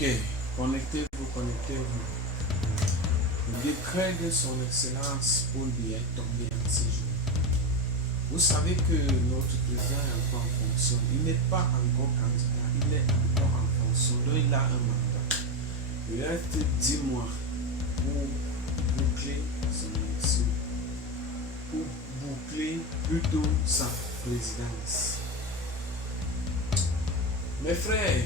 Ok, connectez-vous, connectez-vous. Le décret de son excellence Paul Biya est tombé en ces jours. Vous savez que notre président est encore en fonction. Il n'est pas encore candidat, il est encore en fonction. Donc il a un mandat. Il reste 10 mois pour boucler son élection. Pour boucler plutôt sa présidence. Mes frères,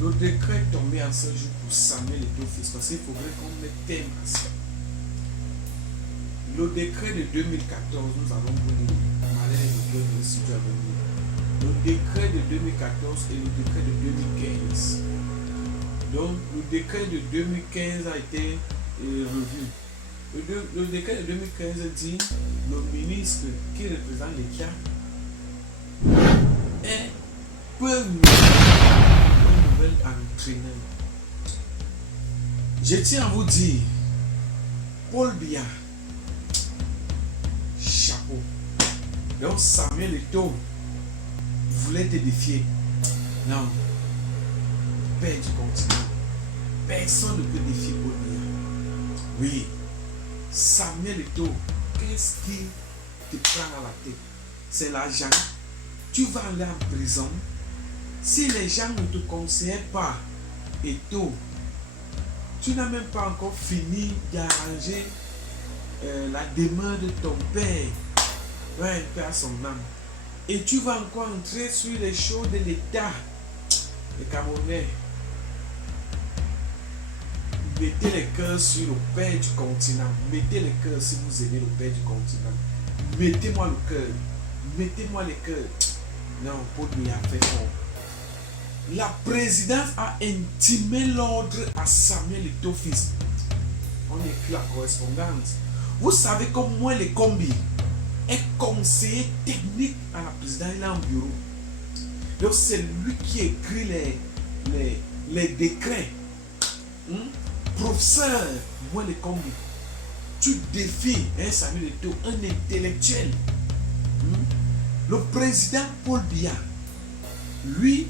le décret est tombé en ce jour pour Samuel Eto'o-Fils parce qu'il faudrait qu'on mette thème à ça. Le décret de 2014, nous allons vous lire. Malin et le cœur de studio avec nous. Le décret de 2014 et le décret de 2015. Donc, le décret de 2015 a été revu. Le décret de 2015 dit le ministre qui représente l'État peut un nouvel entraîneur. Je tiens à vous dire, Paul Biya, chapeau. Donc Samuel Eto'o voulait te défier. Non. Père du continent. Personne ne peut défier Paul Biya. Oui. Samuel Eto'o, qu'est-ce qui te prend à la tête? C'est l'argent. Tu vas aller en prison. Si les gens ne te conseillent pas, Eto'o, tu n'as même pas encore fini d'arranger la demande de ton père. Ouais, un peu à son âme. Et tu vas encore entrer sur les choses de l'État. Les Camerounais, mettez les cœurs sur le père du continent. Mettez les cœurs si vous aimez le père du continent. Mettez-moi le cœur. Mettez-moi les cœurs. Non, Paul Biya a fait fort. La présidence a intimé l'ordre à Samuel Eto'o-Fils. On écrit la correspondance. Vous savez comme moi, les combis est conseiller technique à la présidence. Il a un bureau. Donc c'est lui qui écrit les décrets. Professeur, moi les combis. Tu défies Samuel Eto'o, un intellectuel. Le président Paul Biya, lui,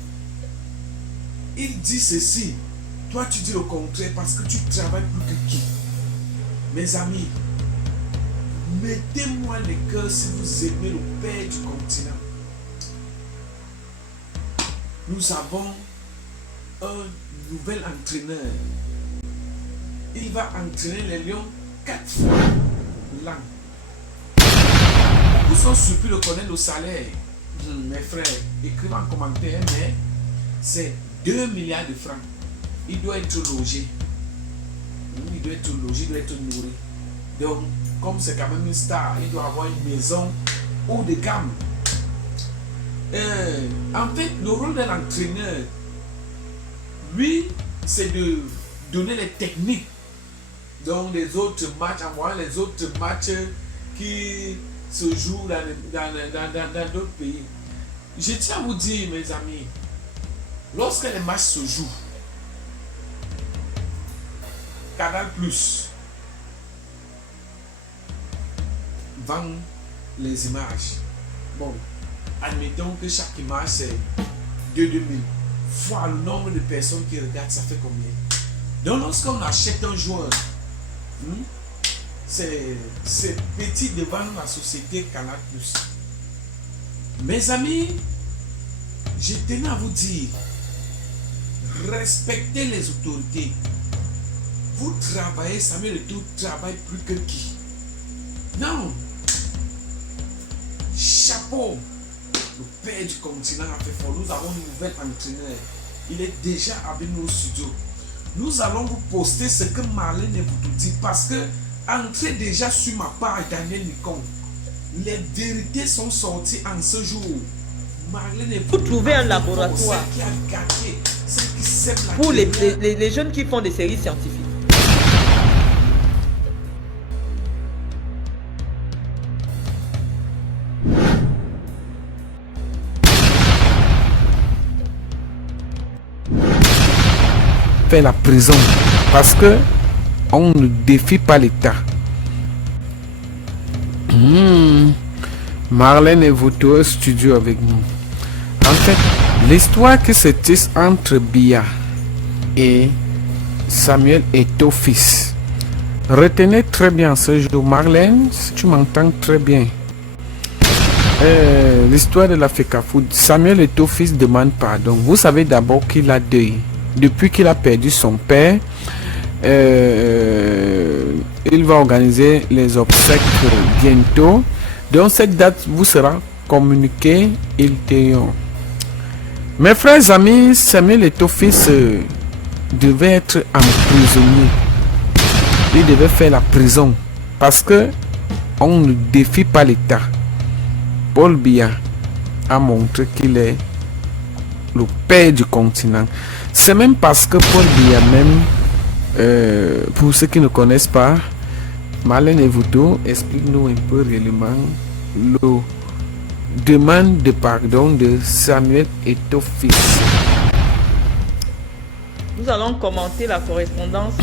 il dit ceci. Toi, tu dis le contraire parce que tu travailles plus que qui? Mes amis, mettez-moi les cœurs si vous aimez le père du continent. Nous avons un nouvel entraîneur. Il va entraîner les Lions 4 fois l'an. Beaucoup sont surpris de connaître le salaire. Mes frères, écrivez en commentaire, mais c'est 2 milliards de francs. Il doit être logé. Il doit être logé, il doit être nourri. Donc, comme c'est quand même une star, il doit avoir une maison haut de gamme. En fait, le rôle de l'entraîneur, lui, c'est de donner les techniques. Donc, les autres matchs, en voyant les autres matchs qui se jouent dans d'autres pays. Je tiens à vous dire, mes amis, lorsque les matchs se jouent, Canal Plus vend les images. Bon, admettons que chaque image c'est 2000 fois le nombre de personnes qui regardent, ça fait combien? Donc lorsqu'on achète un joueur, c'est petit devant la société Canal Plus. Mes amis, je tenais à vous dire, respectez les autorités. Vous travaillez, Samuel Eto'o travaille plus que qui? Non. Chapeau. Le père du continent a fait fort. Nous avons une nouvelle entraîneur. Il est déjà avec nous au studio. Nous allons vous poster ce que Marlène vous dit parce que entrez déjà sur ma page Daniel Nicon. Les vérités sont sorties en ce jour. Marlène Vous trouvez un laboratoire pour les jeunes qui font des séries scientifiques. Fait la prison parce que on ne défie pas l'État. Marlène est votre au studio avec nous. En fait, l'histoire qui se tisse entre Biya et Samuel Eto'o fils. Retenez très bien ce jour. Marlène, si tu m'entends très bien. L'histoire de la FECAFOOT. Samuel Eto'o fils demande pardon. Vous savez d'abord qu'il a deuil. Depuis qu'il a perdu son père, il va organiser les obsèques bientôt. Donc cette date vous sera communiquée ultérieurement. Mes frères amis, Samuel Eto'o fils devait être emprisonné. Il devait faire la prison parce que on ne défie pas l'État. Paul Biya a montré qu'il est le père du continent. C'est même parce que Paul Biya même, pour ceux qui ne connaissent pas, Marlène Evouto, explique-nous un peu réellement le demande de pardon de Samuel Eto'o fils. Nous allons commenter la correspondance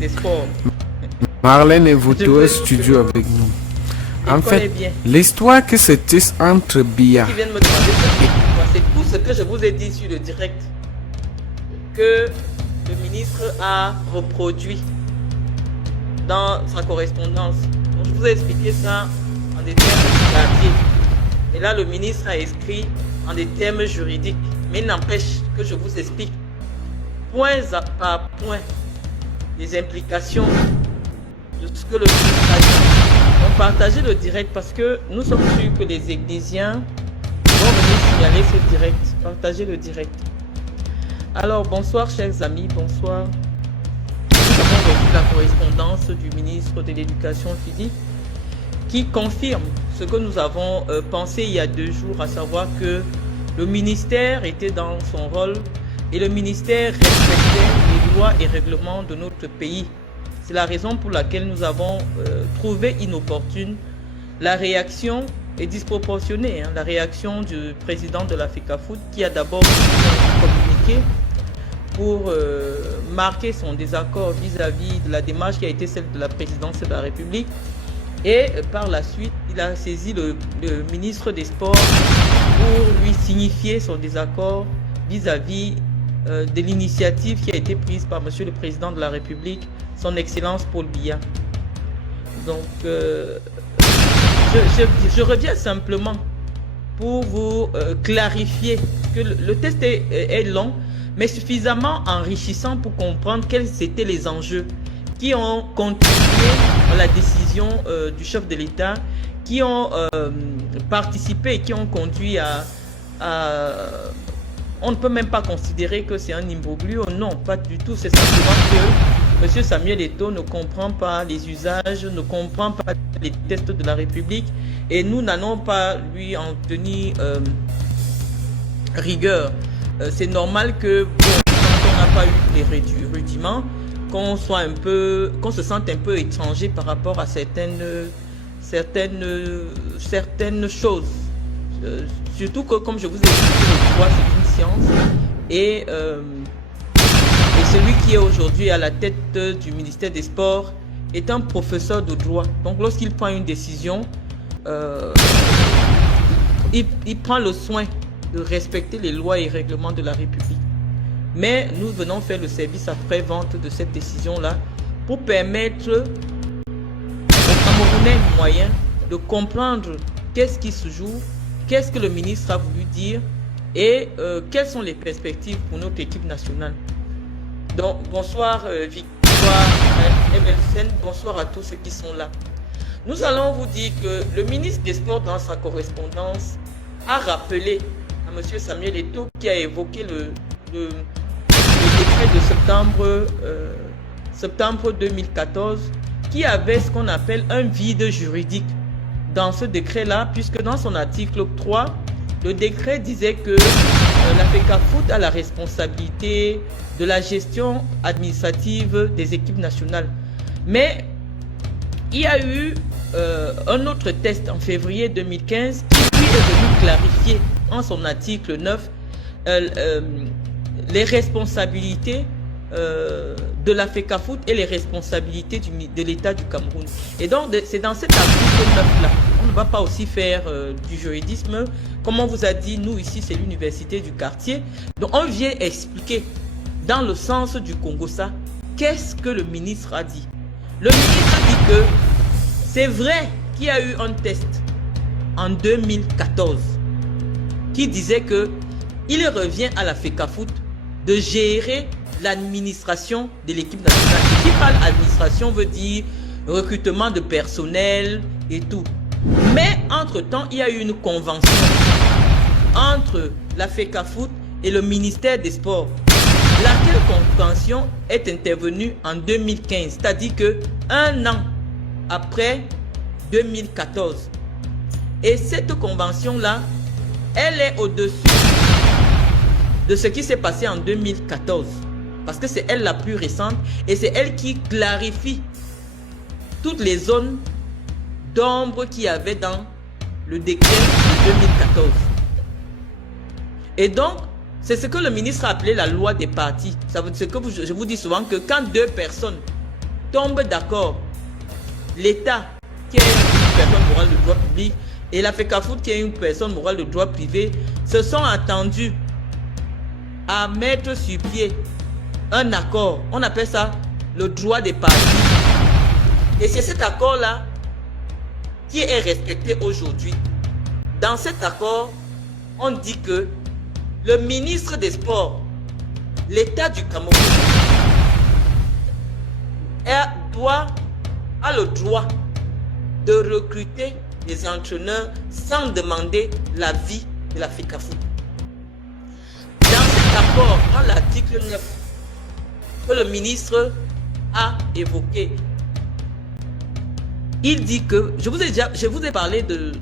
des sports. Marlène Evouto est studio avec nous. En fait, l'histoire qui se tisse entre Biya. C'est tout ce que je vous ai dit sur le direct que le ministre a reproduit dans sa correspondance. Donc, je vous ai expliqué ça en des termes financiers. Et là, le ministre a écrit en des termes juridiques. Mais il n'empêche que je vous explique point par point les implications de ce que le ministre a dit. On partageait le direct parce que nous sommes sûrs que les Églisiens vont venir signaler ce direct. Partagez le direct. Alors, bonsoir chers amis, bonsoir. Nous avons reçu la correspondance du ministre de l'Éducation physique qui confirme ce que nous avons pensé il y a 2 jours, à savoir que le ministère était dans son rôle et le ministère respectait les lois et règlements de notre pays. C'est la raison pour laquelle nous avons trouvé inopportune la réaction est disproportionnée. La réaction du président de la FECAFOOT qui a d'abord communiqué pour marquer son désaccord vis-à-vis de la démarche qui a été celle de la présidence de la République. Et par la suite, il a saisi le ministre des Sports pour lui signifier son désaccord vis-à-vis de l'initiative qui a été prise par Monsieur le Président de la République, son Excellence Paul Biya. Donc, je reviens simplement pour vous clarifier que le test est long, mais suffisamment enrichissant pour comprendre quels étaient les enjeux qui ont contribué à la décision du chef de l'État, qui ont participé et qui ont conduit à on ne peut même pas considérer que c'est un imbroglio. Non, pas du tout. C'est simplement que M. Samuel Eto'o ne comprend pas les usages, ne comprend pas les tests de la République et nous n'allons pas lui en tenir rigueur. C'est normal que quand on n'a pas eu les rudiments, qu'on se sente un peu étranger par rapport à certaines choses. Surtout que, comme je vous ai dit, le droit c'est une science et celui qui est aujourd'hui à la tête du ministère des Sports est un professeur de droit. Donc lorsqu'il prend une décision, il prend le soin de respecter les lois et règlements de la République. Mais nous venons faire le service après-vente de cette décision-là pour permettre aux Camerounais moyens de comprendre qu'est-ce qui se joue, qu'est-ce que le ministre a voulu dire et quelles sont les perspectives pour notre équipe nationale. Donc, bonsoir Victoire, Evelsen, bonsoir à tous ceux qui sont là. Nous allons vous dire que le ministre des Sports, dans sa correspondance, a rappelé à M. Samuel Eto'o qui a évoqué le décret de septembre 2014 qui avait ce qu'on appelle un vide juridique dans ce décret-là, puisque dans son article 3, le décret disait que la FECAFOOT a la responsabilité de la gestion administrative des équipes nationales. Mais il y a eu un autre test en février 2015 qui lui est venu clarifier en son article 9 les responsabilités de la FECAFOOT et les responsabilités de l'État du Cameroun. Et donc, c'est dans cet article 9-là. On ne va pas aussi faire du juridisme. Comme on vous a dit, nous ici, c'est l'université du quartier. Donc, on vient expliquer dans le sens du Congo, ça, qu'est-ce que le ministre a dit? Le ministre dit que c'est vrai qu'il y a eu un test en 2014 qui disait que il revient à la FECAFOOT de gérer l'administration de l'équipe nationale. Et qui parle administration veut dire recrutement de personnel et tout. Mais entre-temps, il y a eu une convention entre la FECAFOOT et le ministère des Sports. Laquelle convention est intervenue en 2015, c'est-à-dire que un an après 2014. Et cette convention-là, elle est au-dessus de ce qui s'est passé en 2014. Parce que c'est elle la plus récente et c'est elle qui clarifie toutes les zones d'ombre qu'il y avait dans le décret de 2014. Et donc, c'est ce que le ministre a appelé la loi des partis. Ça veut dire que je vous dis souvent que quand deux personnes tombent d'accord, l'État qui est une personne morale de droit public et la FECAFOOT qui est une personne morale de droit privé se sont entendus à mettre sur pied un accord. On appelle ça le droit des partis. Et c'est cet accord-là qui est respecté aujourd'hui. Dans cet accord, on dit que le ministre des Sports, l'État du Cameroun, a le droit de recruter des entraîneurs sans demander l'avis de la FECAFOOT. Dans cet accord, dans l'article 9, que le ministre a évoqué, il dit que, je vous ai parlé de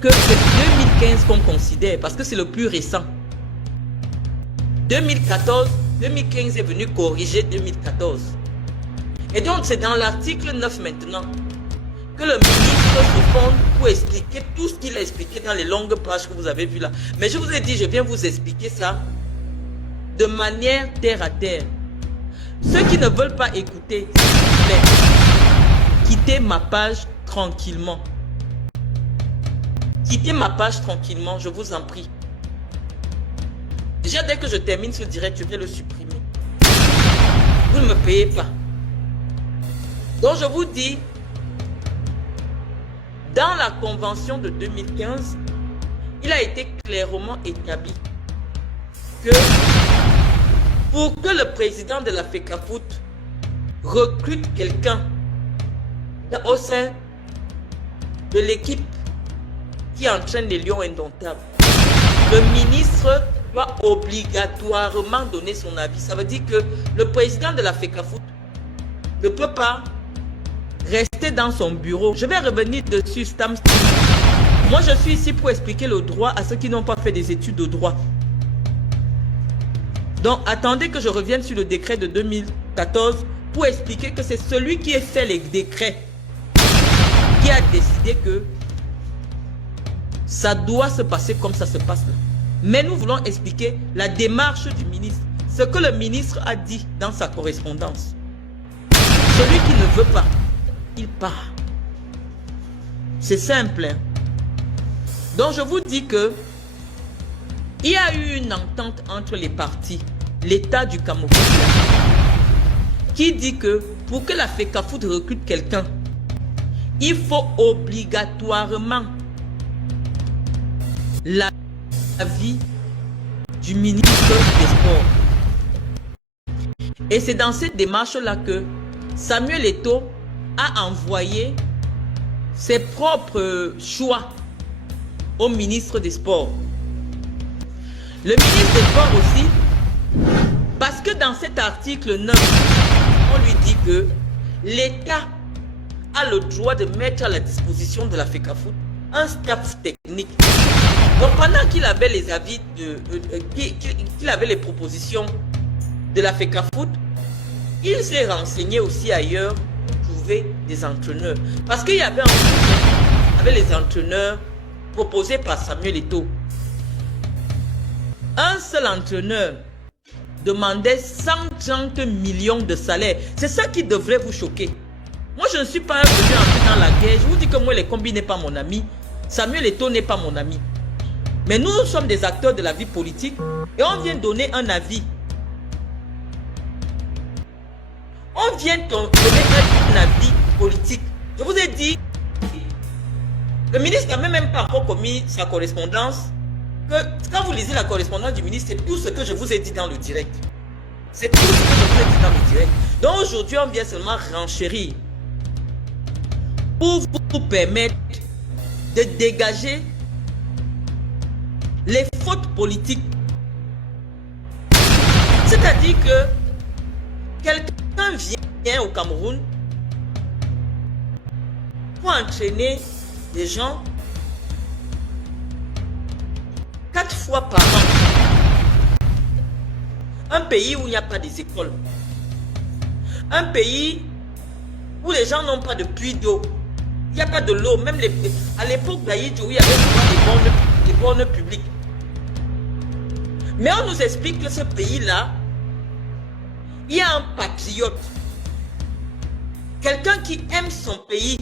que c'est 2015 qu'on considère parce que c'est le plus récent. 2015 est venu corriger 2014. Et donc c'est dans l'article 9 maintenant que le ministre se fonde pour expliquer tout ce qu'il a expliqué dans les longues pages que vous avez vues là. Mais je vous ai dit, je viens vous expliquer ça de manière terre à terre. Ceux qui ne veulent pas écouter, s'il vous plaît, quittez ma page tranquillement. Quittez ma page tranquillement, je vous en prie. Déjà, dès que je termine ce direct, je vais le supprimer. Vous ne me payez pas. Donc, je vous dis, dans la convention de 2015, il a été clairement établi que pour que le président de la FECAFOOT recrute quelqu'un au sein de l'équipe qui entraîne les Lions indomptables, le ministre doit obligatoirement donner son avis. Ça veut dire que le président de la FECAFOOT ne peut pas rester dans son bureau. Je vais revenir dessus, Stam. Moi, je suis ici pour expliquer le droit à ceux qui n'ont pas fait des études de droit. Donc, attendez que je revienne sur le décret de 2014 pour expliquer que c'est celui qui a fait les décrets qui a décidé que ça doit se passer comme ça se passe là. Mais nous voulons expliquer la démarche du ministre, ce que le ministre a dit dans sa correspondance. Celui qui ne veut pas, il part. C'est simple. Hein? Donc je vous dis que il y a eu une entente entre les partis, l'État du Cameroun, qui dit que pour que la FECAFOOT recrute quelqu'un, il faut obligatoirement l'avis du ministre des Sports. Et c'est dans cette démarche-là que Samuel Eto'o a envoyé ses propres choix au ministre des Sports. Le ministre des Sports aussi, parce que dans cet article 9, on lui dit que l'État a le droit de mettre à la disposition de la FECAFOOT un staff technique. Donc pendant qu'il avait les avis, qu'il avait les propositions de la FECAFOOT, il s'est renseigné aussi ailleurs pour trouver des entraîneurs. Parce qu'il y avait un problème avec les entraîneurs proposés par Samuel Eto'o. Un seul entraîneur demandait 130 millions de salaire. C'est ça qui devrait vous choquer. Moi, je ne suis pas venu entrer dans la guerre. Je vous dis que moi, les combis n'est pas mon ami. Samuel Eto'o n'est pas mon ami. Mais nous sommes des acteurs de la vie politique et on vient donner un avis. On vient donner un avis politique. Je vous ai dit, le ministre n'a même pas encore commis sa correspondance. Quand vous lisez la correspondance du ministre, c'est tout ce que je vous ai dit dans le direct. C'est tout ce que je vous ai dit dans le direct. Donc aujourd'hui, on vient seulement renchérir pour vous permettre de dégager les fautes politiques. C'est-à-dire que quelqu'un vient au Cameroun pour entraîner des gens 4 fois par an. Un pays où il n'y a pas des écoles. Un pays où les gens n'ont pas de puits d'eau. Il n'y a pas de l'eau. Même à l'époque d'Aïdjo, il y avait souvent des bornes publiques. Mais on nous explique que ce pays-là, il y a un patriote. Quelqu'un qui aime son pays.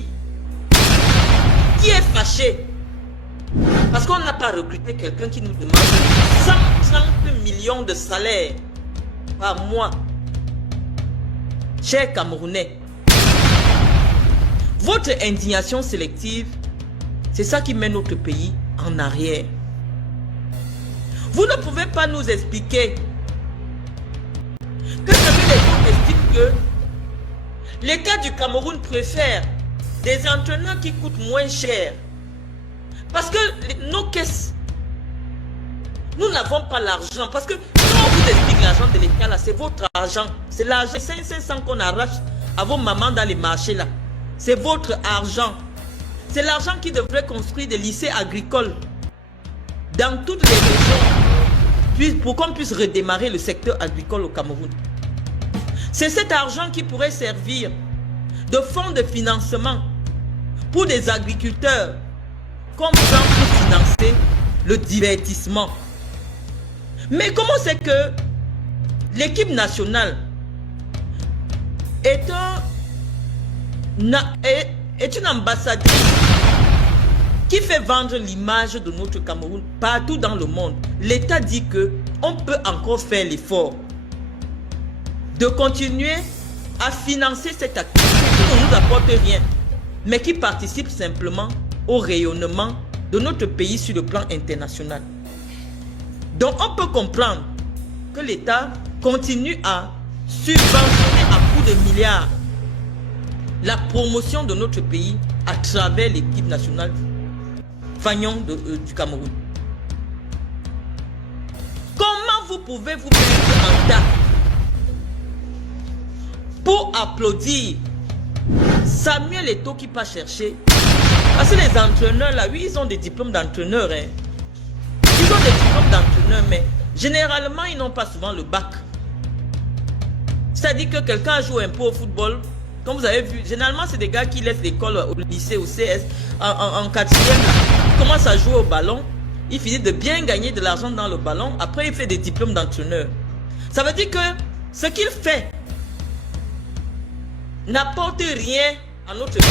Qui est fâché. Parce qu'on n'a pas recruté quelqu'un qui nous demande 130 millions de salaire par mois. Chers Camerounais, votre indignation sélective, c'est ça qui met notre pays en arrière. Vous ne pouvez pas nous expliquer que Samuel Eto'o estime que l'État du Cameroun préfère des entraîneurs qui coûtent moins cher. Parce que nos caisses, nous n'avons pas l'argent. Parce que quand on vous explique l'argent de l'État, là, c'est votre argent. C'est l'argent 500 qu'on arrache à vos mamans dans les marchés là. C'est votre argent. C'est l'argent qui devrait construire des lycées agricoles dans toutes les régions pour qu'on puisse redémarrer le secteur agricole au Cameroun. C'est cet argent qui pourrait servir de fonds de financement pour des agriculteurs comme ça pour financer le divertissement. Mais comment c'est que l'équipe nationale est une ambassadrice qui fait vendre l'image de notre Cameroun partout dans le monde? L'État dit que on peut encore faire l'effort de continuer à financer cette activité qui ne nous apporte rien, mais qui participe simplement au rayonnement de notre pays sur le plan international. Donc on peut comprendre que l'État continue à subventionner à coups de milliards la promotion de notre pays à travers l'équipe nationale Fagnon du Cameroun. Comment vous pouvez vous mettre en tas pour applaudir Samuel Eto'o qui part chercher? Parce que les entraîneurs là, oui, ils ont des diplômes d'entraîneurs. Hein. Ils ont des diplômes d'entraîneurs, mais généralement, ils n'ont pas souvent le bac. C'est-à-dire que quelqu'un joue un peu au football. Comme vous avez vu, généralement, c'est des gars qui laissent l'école au lycée, au CS, en 4e. Il commence à jouer au ballon. Il finit de bien gagner de l'argent dans le ballon. Après, il fait des diplômes d'entraîneur. Ça veut dire que ce qu'il fait n'apporte rien à notre pays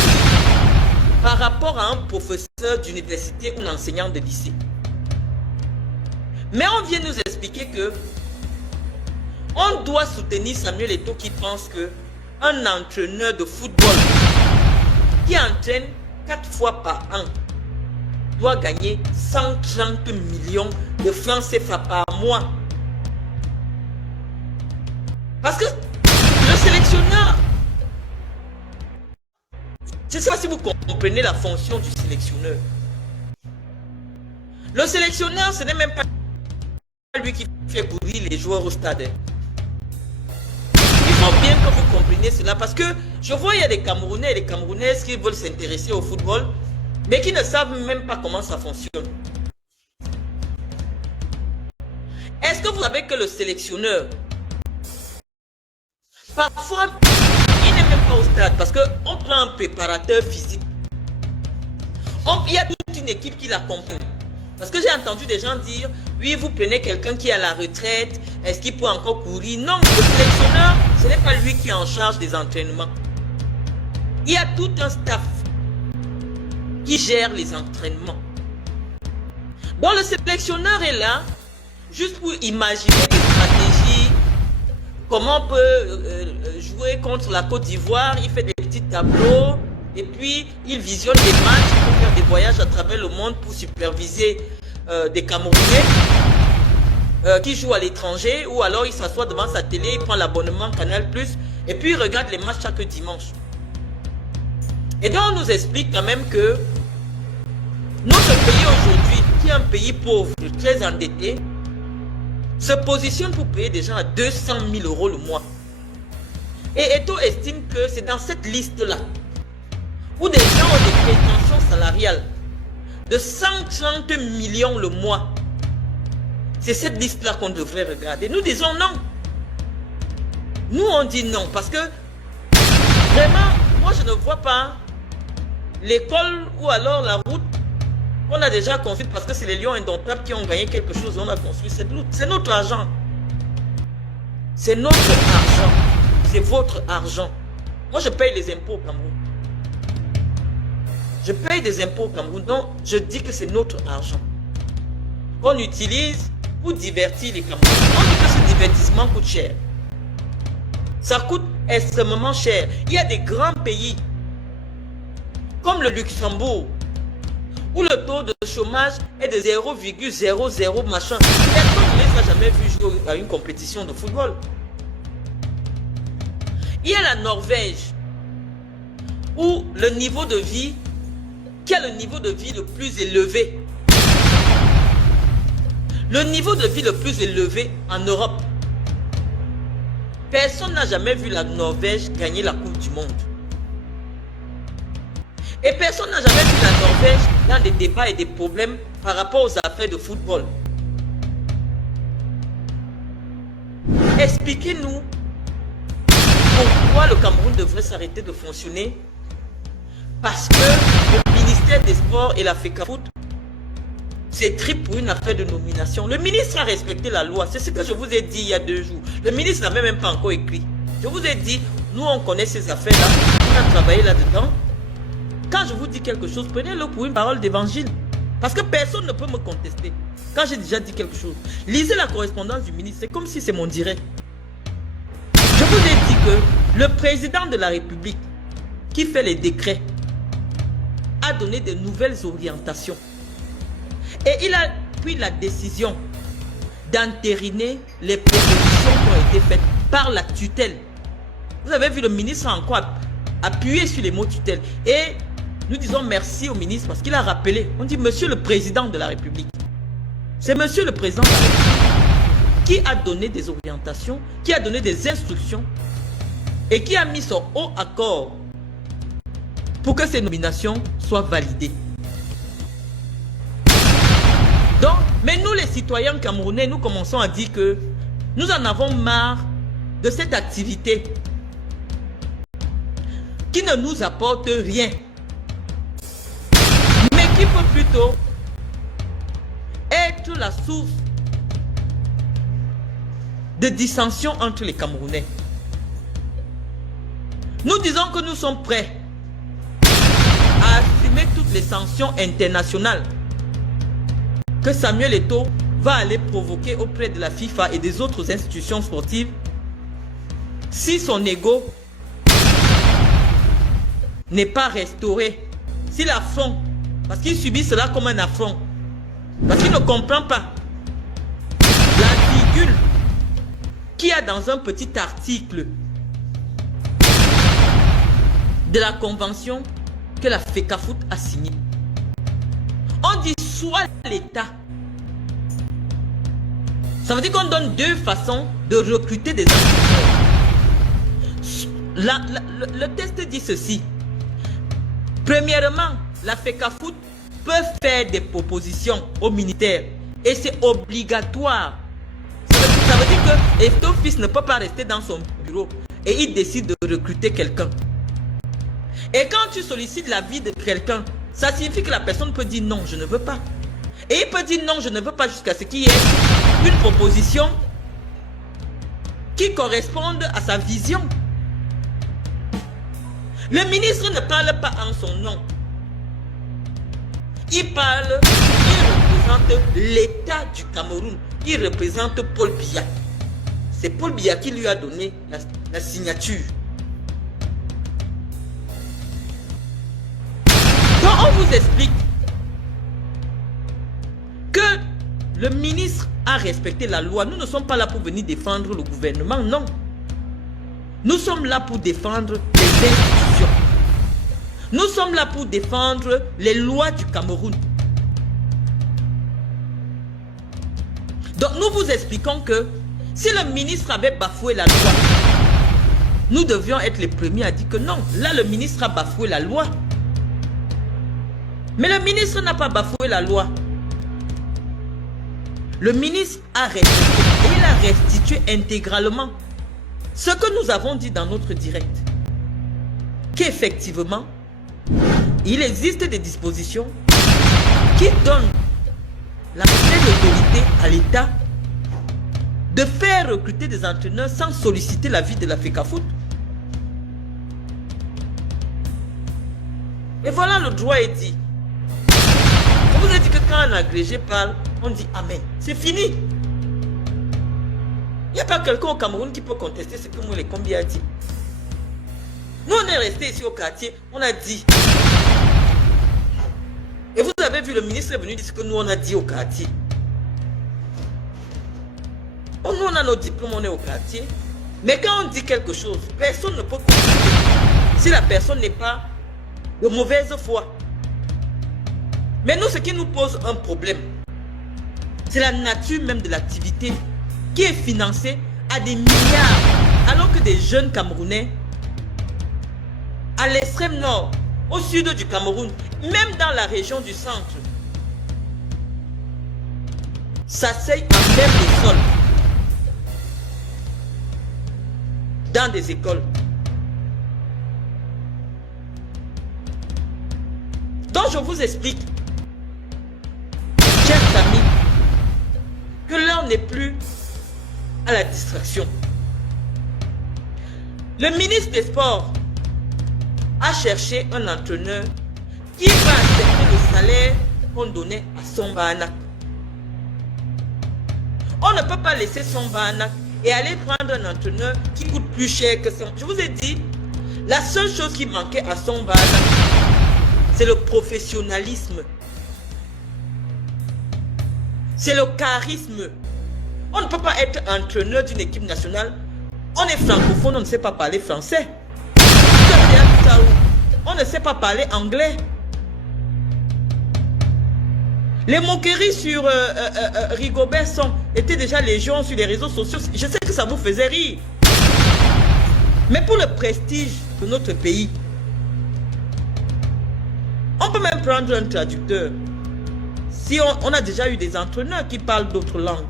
par rapport à un professeur d'université ou un enseignant de lycée. Mais on vient nous expliquer que on doit soutenir Samuel Eto'o qui pense que un entraîneur de football qui entraîne 4 fois par an doit gagner 130 millions de francs CFA par mois. Parce que le sélectionneur, je ne sais pas si vous comprenez la fonction du sélectionneur. Le sélectionneur, ce n'est même pas lui qui fait courir les joueurs au stade. Il faut bien que vous compreniez cela parce que je vois il y a des Camerounais et des Camerounaises qui veulent s'intéresser au football mais qui ne savent même pas comment ça fonctionne. Est-ce que vous savez que le sélectionneur, parfois, il n'est même pas au stade parce qu'on prend un préparateur physique. Il y a toute une équipe qui l'accompagne. Parce que j'ai entendu des gens dire, oui, vous prenez quelqu'un qui est à la retraite, est-ce qu'il peut encore courir? Non, le sélectionneur, ce n'est pas lui qui est en charge des entraînements. Il y a tout un staff qui gère les entraînements. Donc le sélectionneur est là, juste pour imaginer des stratégies, comment on peut jouer contre la Côte d'Ivoire. Il fait des petits tableaux, et puis il visionne des matchs, il peut faire des voyages à travers le monde pour superviser des Camerounais qui jouent à l'étranger, ou alors il s'assoit devant sa télé, il prend l'abonnement Canal+, et puis il regarde les matchs chaque dimanche. Et donc on nous explique quand même que notre pays aujourd'hui, qui est un pays pauvre, très endetté, se positionne pour payer des gens à 200 000 euros le mois. Et Eto'o estime que c'est dans cette liste-là où des gens ont des prétentions salariales de 130 millions le mois. C'est cette liste-là qu'on devrait regarder. Nous disons non. Nous, on dit non parce que vraiment, moi, je ne vois pas l'école ou alors la route qu'on a déjà construite parce que c'est les lions indomptables qui ont gagné quelque chose. On a construit cette route. C'est notre argent. C'est notre argent. C'est votre argent. Moi, je paye les impôts au Cameroun. Je paye des impôts au Cameroun. Donc, je dis que c'est notre argent qu'on utilise pour divertir les Camerounais. On dit que ce divertissement coûte cher. Ça coûte extrêmement cher. Il y a des grands pays comme le Luxembourg où le taux de chômage est de 0,00 machin. Personne ne les a jamais vu jouer à une compétition de football. Il y a la Norvège où le niveau de vie, qui a le niveau de vie le plus élevé. Le niveau de vie le plus élevé en Europe. Personne n'a jamais vu la Norvège gagner la Coupe du Monde. Et personne n'a jamais vu la Norvège dans des débats et des problèmes par rapport aux affaires de football. Expliquez-nous pourquoi le Cameroun devrait s'arrêter de fonctionner. Parce que le ministère des Sports et la FECAFOOT c'est trip pour une affaire de nomination. Le ministre a respecté la loi. C'est ce que je vous ai dit il y a 2 jours. Le ministre n'avait même pas encore écrit. Je vous ai dit, nous on connaît ces affaires-là. On a travaillé là-dedans. Quand je vous dis quelque chose, prenez-le pour une parole d'évangile. Parce que personne ne peut me contester. Quand j'ai déjà dit quelque chose, lisez la correspondance du ministre. C'est comme si c'est mon direct. Je vous ai dit que le président de la République, qui fait les décrets, a donné de nouvelles orientations. Et il a pris la décision d'entériner les propositions qui ont été faites par la tutelle. Vous avez vu, le ministre a encore appuyé sur les mots tutelle. Et nous disons merci au ministre parce qu'il a rappelé. On dit monsieur le président de la République. C'est monsieur le président de la République qui a donné des orientations, qui a donné des instructions et qui a mis son haut accord pour que ces nominations soient validées. Donc, mais nous les citoyens camerounais, nous commençons à dire que nous en avons marre de cette activité qui ne nous apporte rien, mais qui peut plutôt être la source de dissension entre les Camerounais. Nous disons que nous sommes prêts à assumer toutes les sanctions internationales que Samuel Eto'o va aller provoquer auprès de la FIFA et des autres institutions sportives si son ego n'est pas restauré, si l'affront, parce qu'il subit cela comme un affront, parce qu'il ne comprend pas la virgule qu'il y a dans un petit article de la convention que la FECAFOOT a signée. On dit soit l'État. Ça veut dire qu'on donne 2 façons de recruter des entraîneurs. Le test dit ceci. Premièrement, la FECAFOOT peut faire des propositions au ministère et c'est obligatoire. Ça veut dire que Eto'o fils ne peut pas rester dans son bureau et il décide de recruter quelqu'un. Et quand tu sollicites l'avis de quelqu'un, ça signifie que la personne peut dire non, je ne veux pas. Et il peut dire non, je ne veux pas jusqu'à ce qu'il y ait une proposition qui corresponde à sa vision. Le ministre ne parle pas en son nom. Il parle, il représente l'État du Cameroun. Il représente Paul Biya. C'est Paul Biya qui lui a donné la signature. Donc on vous explique que le ministre a respecté la loi. Nous ne sommes pas là pour venir défendre le gouvernement, non. Nous sommes là pour défendre les institutions. Nous sommes là pour défendre les lois du Cameroun. Donc nous vous expliquons que si le ministre avait bafoué la loi, nous devions être les premiers à dire que non. Là, le ministre a bafoué la loi. Mais le ministre n'a pas bafoué la loi. Le ministre a respecté et il a restitué intégralement ce que nous avons dit dans notre direct. Qu'effectivement, il existe des dispositions qui donnent la pleine autorité à l'État de faire recruter des entraîneurs sans solliciter l'avis de la FECAFOOT. Et voilà, le droit est dit. On vous a dit que quand un agrégé parle, on dit Amen. C'est fini. Il n'y a pas quelqu'un au Cameroun qui peut contester ce que Moulé Kombi a dit. Nous, on est resté ici au quartier, on a dit. Et vous avez vu, le ministre est venu dire ce que nous, on a dit au quartier. Nous, on a nos diplômes, on est au quartier. Mais quand on dit quelque chose, personne ne peut contester si la personne n'est pas de mauvaise foi. Mais nous, ce qui nous pose un problème, c'est la nature même de l'activité qui est financée à des milliards, alors que des jeunes Camerounais, à l'extrême nord, au sud du Cameroun, même dans la région du centre, s'asseyent en même le sol, dans des écoles. Donc je vous explique, chers amis, que l'heure n'est plus à la distraction. Le ministre des Sports a cherché un entraîneur qui va accepter le salaire qu'on donnait à Somba Anak. On ne peut pas laisser Somba Anak et aller prendre un entraîneur qui coûte plus cher que ça. Je vous ai dit, la seule chose qui manquait à Somba Anak, c'est le professionnalisme. C'est le charisme. On ne peut pas être entraîneur d'une équipe nationale. On est francophone, on ne sait pas parler français. On ne sait pas parler anglais. Les moqueries sur Rigobert étaient déjà légion sur les réseaux sociaux. Je sais que ça vous faisait rire. Mais pour le prestige de notre pays, on peut même prendre un traducteur. Si on a déjà eu des entraîneurs qui parlent d'autres langues.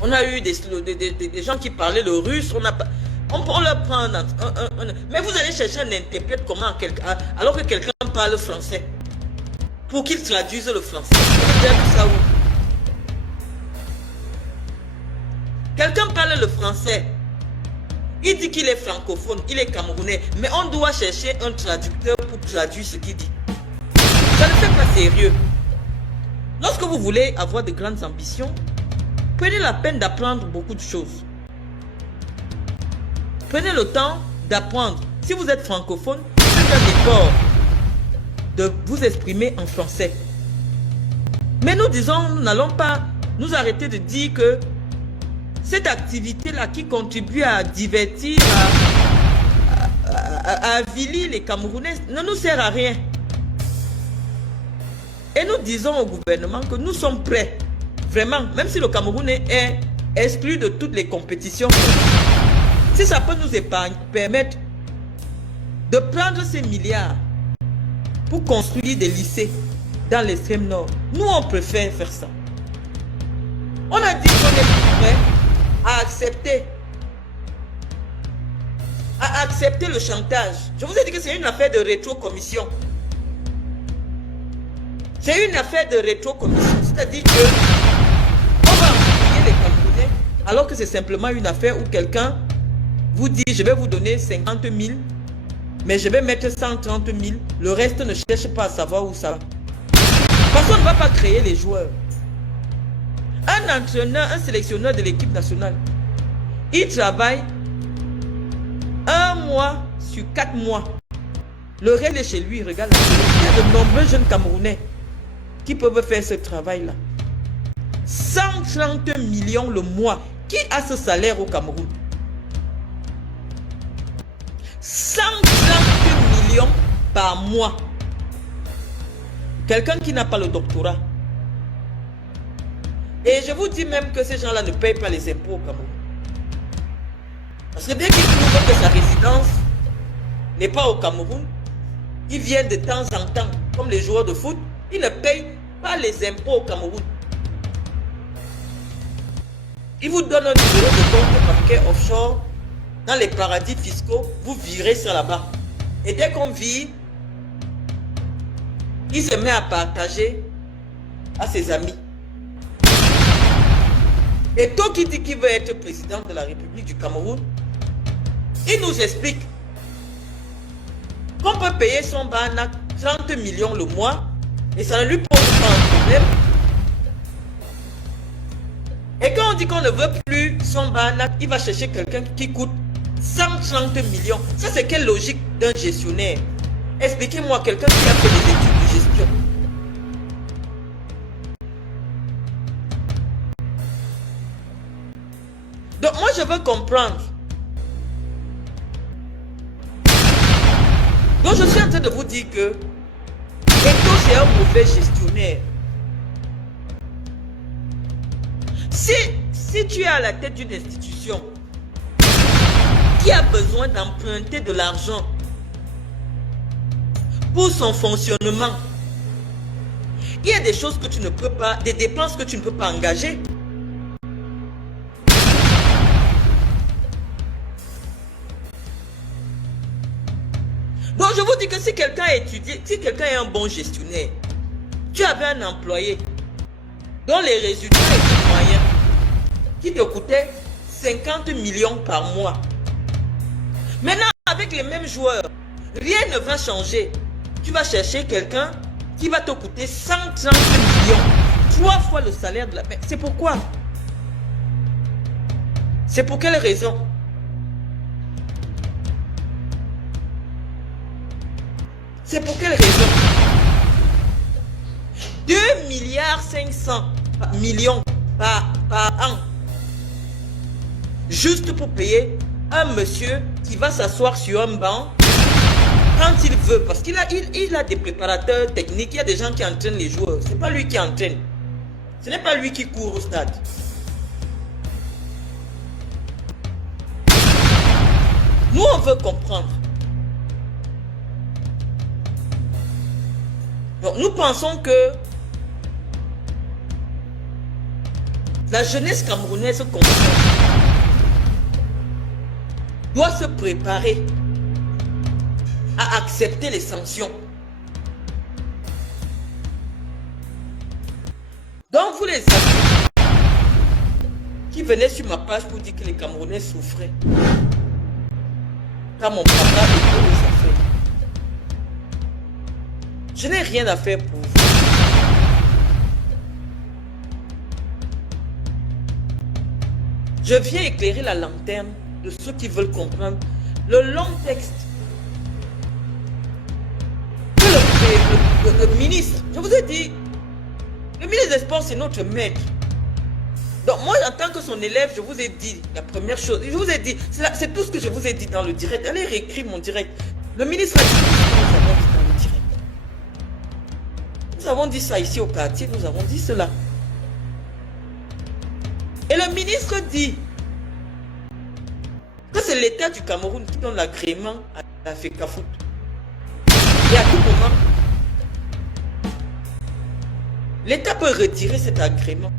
On a eu des gens qui parlaient le russe. On peut leur prendre mais vous allez chercher un interprète comment alors que quelqu'un parle français pour qu'il traduise le français. Vous avez vu ça où? Quelqu'un parle le français. Il dit qu'il est francophone, il est camerounais, mais on doit chercher un traducteur pour traduire ce qu'il dit. Ça ne fait pas sérieux. Lorsque vous voulez avoir de grandes ambitions, prenez la peine d'apprendre beaucoup de choses. Prenez le temps d'apprendre. Si vous êtes francophone, faites un effort de vous exprimer en français. Mais nous disons, nous n'allons pas nous arrêter de dire que cette activité-là qui contribue à divertir, à avilir les Camerounais, ne nous sert à rien. Et nous disons au gouvernement que nous sommes prêts, vraiment, même si le Cameroun est exclu de toutes les compétitions, si ça peut nous permettre de prendre ces milliards pour construire des lycées dans l'extrême nord, nous on préfère faire ça. On a dit qu'on est prêt à accepter le chantage. Je vous ai dit que c'est une affaire de rétrocommission. C'est une affaire de rétrocommission. C'est-à-dire que on va payer les Camerounais alors que c'est simplement une affaire où quelqu'un vous dit je vais vous donner 50 000 mais je vais mettre 130 000. Le reste ne cherche pas à savoir où ça va. Parce qu'on ne va pas créer les joueurs. Un entraîneur, un sélectionneur de l'équipe nationale, il travaille 1 mois sur 4 mois. Le reste est chez lui, regarde. Il y a de nombreux jeunes Camerounais qui peuvent faire ce travail-là. 130 millions le mois. Qui a ce salaire au Cameroun? 130 millions par mois. Quelqu'un qui n'a pas le doctorat. Et je vous dis même que ces gens-là ne payent pas les impôts au Cameroun. Parce que dès qu'ils trouvent que sa résidence n'est pas au Cameroun, ils viennent de temps en temps, comme les joueurs de foot, ils ne payent pas les impôts au Cameroun. Ils vous donnent un numéro de compte bancaire offshore dans les paradis fiscaux, vous virez ça là-bas. Et dès qu'on vire, il se met à partager à ses amis. Et toi qui dit qu'il veut être président de la République du Cameroun, il nous explique qu'on peut payer son banac 30 millions le mois et ça ne lui pose pas un problème. Et quand on dit qu'on ne veut plus son banac, il va chercher quelqu'un qui coûte 130 millions. Ça, c'est quelle logique d'un gestionnaire? Expliquez-moi quelqu'un qui a fait des études de gestion. Donc moi, je veux comprendre. Donc je suis en train de vous dire que Eto'o, c'est un mauvais gestionnaire. Si tu es à la tête d'une institution qui a besoin d'emprunter de l'argent pour son fonctionnement, il y a des choses que tu ne peux pas, des dépenses que tu ne peux pas engager. Donc je vous dis que si quelqu'un a étudié, si quelqu'un est un bon gestionnaire, tu avais un employé dont les résultats étaient moyens, qui te coûtait 50 millions par mois. Maintenant, avec les mêmes joueurs, rien ne va changer. Tu vas chercher quelqu'un qui va te coûter 130 millions, 3 fois le salaire de la... Mais c'est pourquoi? C'est pour quelle raison? C'est pour quelle raison? 2 milliards 500 millions par an. Juste pour payer un monsieur qui va s'asseoir sur un banc quand il veut. Parce qu'il a des préparateurs techniques, il y a des gens qui entraînent les joueurs. Ce n'est pas lui qui entraîne. Ce n'est pas lui qui court au stade. Nous, on veut comprendre. Donc, nous pensons que la jeunesse camerounaise doit se préparer à accepter les sanctions. Donc, vous les amis qui venaient sur ma page pour dire que les Camerounais souffraient, quand mon papa était aux affaires, je n'ai rien à faire pour vous. Je viens éclairer la lanterne de ceux qui veulent comprendre le long texte que le ministre, je vous ai dit, le ministre des Sports, c'est notre maître. Donc moi, en tant que son élève, je vous ai dit la première chose, je vous ai dit, c'est tout ce que je vous ai dit dans le direct. Allez réécrire mon direct. Le ministre a dit tout ce que nous avons dit dans le direct. Nous avons dit ça ici au quartier, nous avons dit cela. Et le ministre dit que c'est l'État du Cameroun qui donne l'agrément à la FECAFOOT. Et à tout moment, l'État peut retirer cet agrément.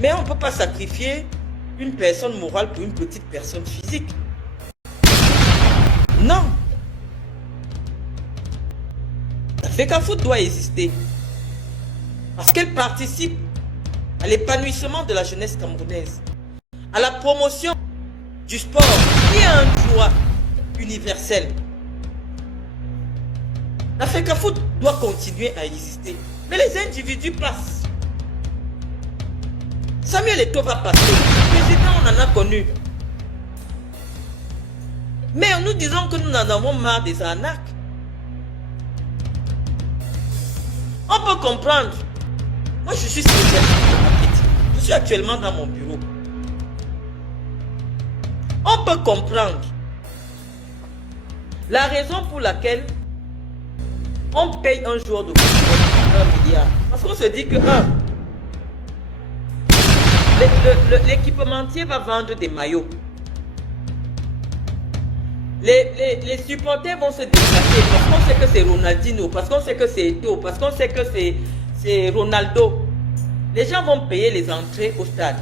Mais on ne peut pas sacrifier une personne morale pour une petite personne physique. Non. La FECAFOOT doit exister. Parce qu'elle participe à l'épanouissement de la jeunesse camerounaise, à la promotion du sport, qui est un droit universel. La FECAFOOT doit continuer à exister. Mais les individus passent. Samuel Eto'o va passer. Le président, on en a connu. Mais nous disons que nous en avons marre des arnaques. On peut comprendre. Moi, je suis spécialiste de marketing. Je suis actuellement dans mon bureau. On peut comprendre la raison pour laquelle on paye un joueur de football 1 milliard. Parce qu'on se dit que l'équipementier va vendre des maillots. Les supporters vont se déplacer parce qu'on sait que c'est Ronaldinho, parce qu'on sait que c'est Eto'o, parce qu'on sait que c'est Ronaldo. Les gens vont payer les entrées au stade.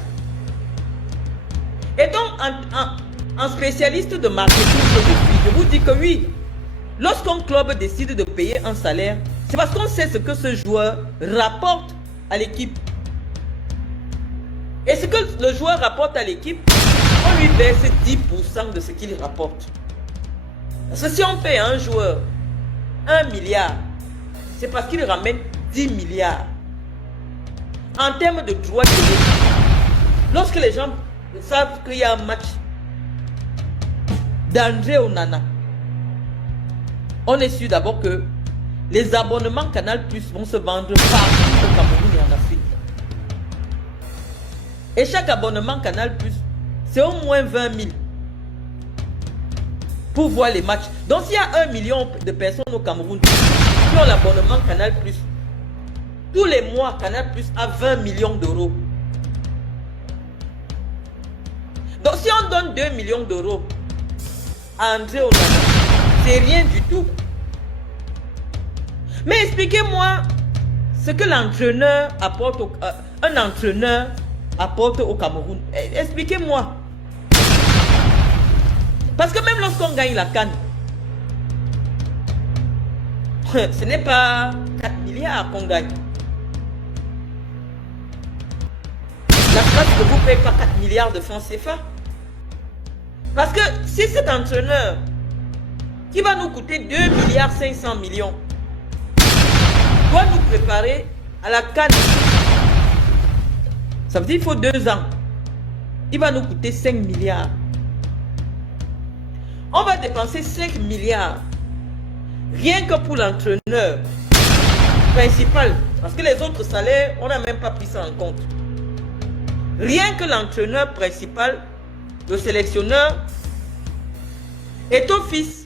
Et donc, en spécialiste de marketing que je vous dis que oui, lorsqu'un club décide de payer un salaire, c'est parce qu'on sait ce que ce joueur rapporte à l'équipe. Et ce que le joueur rapporte à l'équipe, on lui verse 10% de ce qu'il rapporte. Parce que si on paye à un joueur 1 milliard, c'est parce qu'il ramène 10 milliards. En termes de droits télé, lorsque les gens savent qu'il y a un match d'André Onana, on est sûr d'abord que les abonnements Canal Plus vont se vendre partout au Cameroun et en Afrique. Et chaque abonnement Canal Plus, c'est au moins 20 000 pour voir les matchs. Donc s'il y a 1 million de personnes au Cameroun qui ont l'abonnement Canal Plus, tous les mois Canal Plus a 20 millions d'euros. Donc si on donne 2 millions d'euros à André Onana, c'est rien du tout. Mais expliquez-moi ce que l'entraîneur apporte un entraîneur apporte au Cameroun. Expliquez-moi. Parce que même lorsqu'on gagne la CAN, ce n'est pas 4 milliards qu'on gagne. La France ne vous paye pas 4 milliards de francs CFA. Parce que si cet entraîneur qui va nous coûter 2 milliards 500 millions doit nous préparer à la CAN, ça veut dire qu'il faut 2 ans. Il va nous coûter 5 milliards. On va dépenser 5 milliards rien que pour l'entraîneur principal. Parce que les autres salaires, on n'a même pas pris ça en compte. Rien que l'entraîneur principal, le sélectionneur, Eto'o fils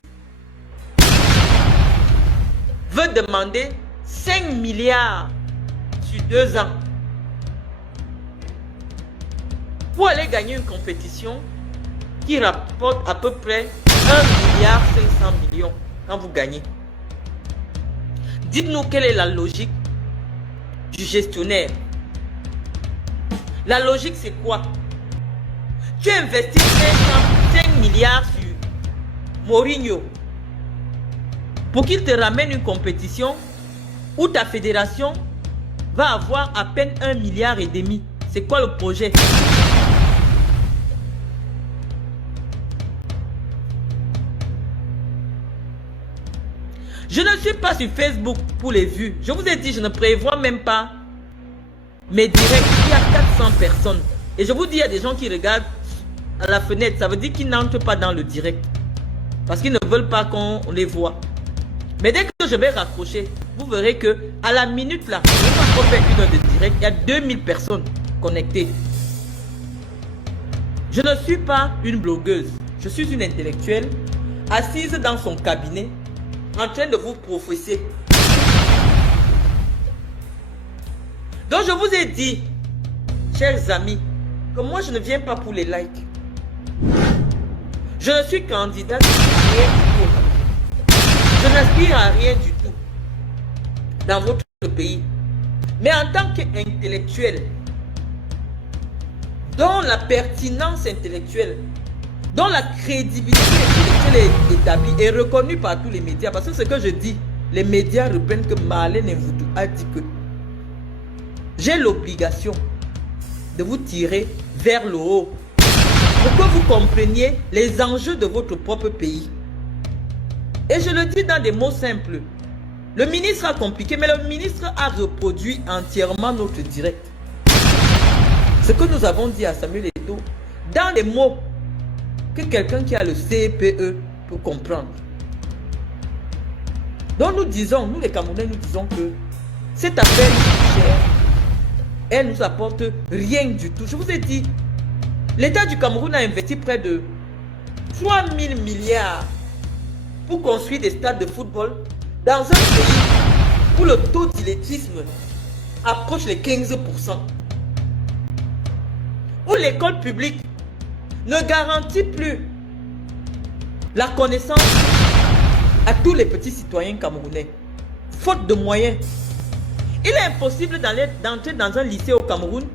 veut demander 5 milliards sur 2 ans pour aller gagner une compétition qui rapporte à peu près 1 milliard 500 millions quand vous gagnez. Dites-nous quelle est la logique du gestionnaire. La logique, c'est quoi? Tu investis 5 milliards sur Mourinho pour qu'il te ramène une compétition où ta fédération va avoir à peine 1,5 milliard. C'est quoi le projet? Je ne suis pas sur Facebook pour les vues. Je vous ai dit, je ne prévois même pas mes directs. Il y a 400 personnes. Et je vous dis, il y a des gens qui regardent à la fenêtre. Ça veut dire qu'ils n'entrent pas dans le direct. Parce qu'ils ne veulent pas qu'on les voit. Mais dès que je vais raccrocher, vous verrez que à la minute là, on fait 1 heure de direct, il y a 2000 personnes connectées. Je ne suis pas une blogueuse. Je suis une intellectuelle assise dans son cabinet en train de vous professer. Donc je vous ai dit, chers amis, que moi je ne viens pas pour les likes. Je ne suis candidate à rien du tout. Je n'aspire à rien du tout dans votre pays. Mais en tant qu'intellectuel, dont la pertinence intellectuelle, dont la crédibilité intellectuelle est établie et reconnue par tous les médias, parce que ce que je dis, les médias reprennent que Marlène Mvoutou a dit que j'ai l'obligation de vous tirer vers le haut pour que vous compreniez les enjeux de votre propre pays. Et je le dis dans des mots simples. Le ministre a compliqué, mais le ministre a reproduit entièrement notre direct. Ce que nous avons dit à Samuel Eto'o, dans les mots que quelqu'un qui a le CPE peut comprendre. Donc nous disons, nous les Camerounais, nous disons que cette affaire chère, elle nous apporte rien du tout. Je vous ai dit, l'État du Cameroun a investi près de 3 000 milliards pour construire des stades de football dans un pays où le taux d'illettrisme approche les 15%. Où l'école publique ne garantit plus la connaissance à tous les petits citoyens camerounais. Faute de moyens. Il est impossible d'entrer dans un lycée au Cameroun.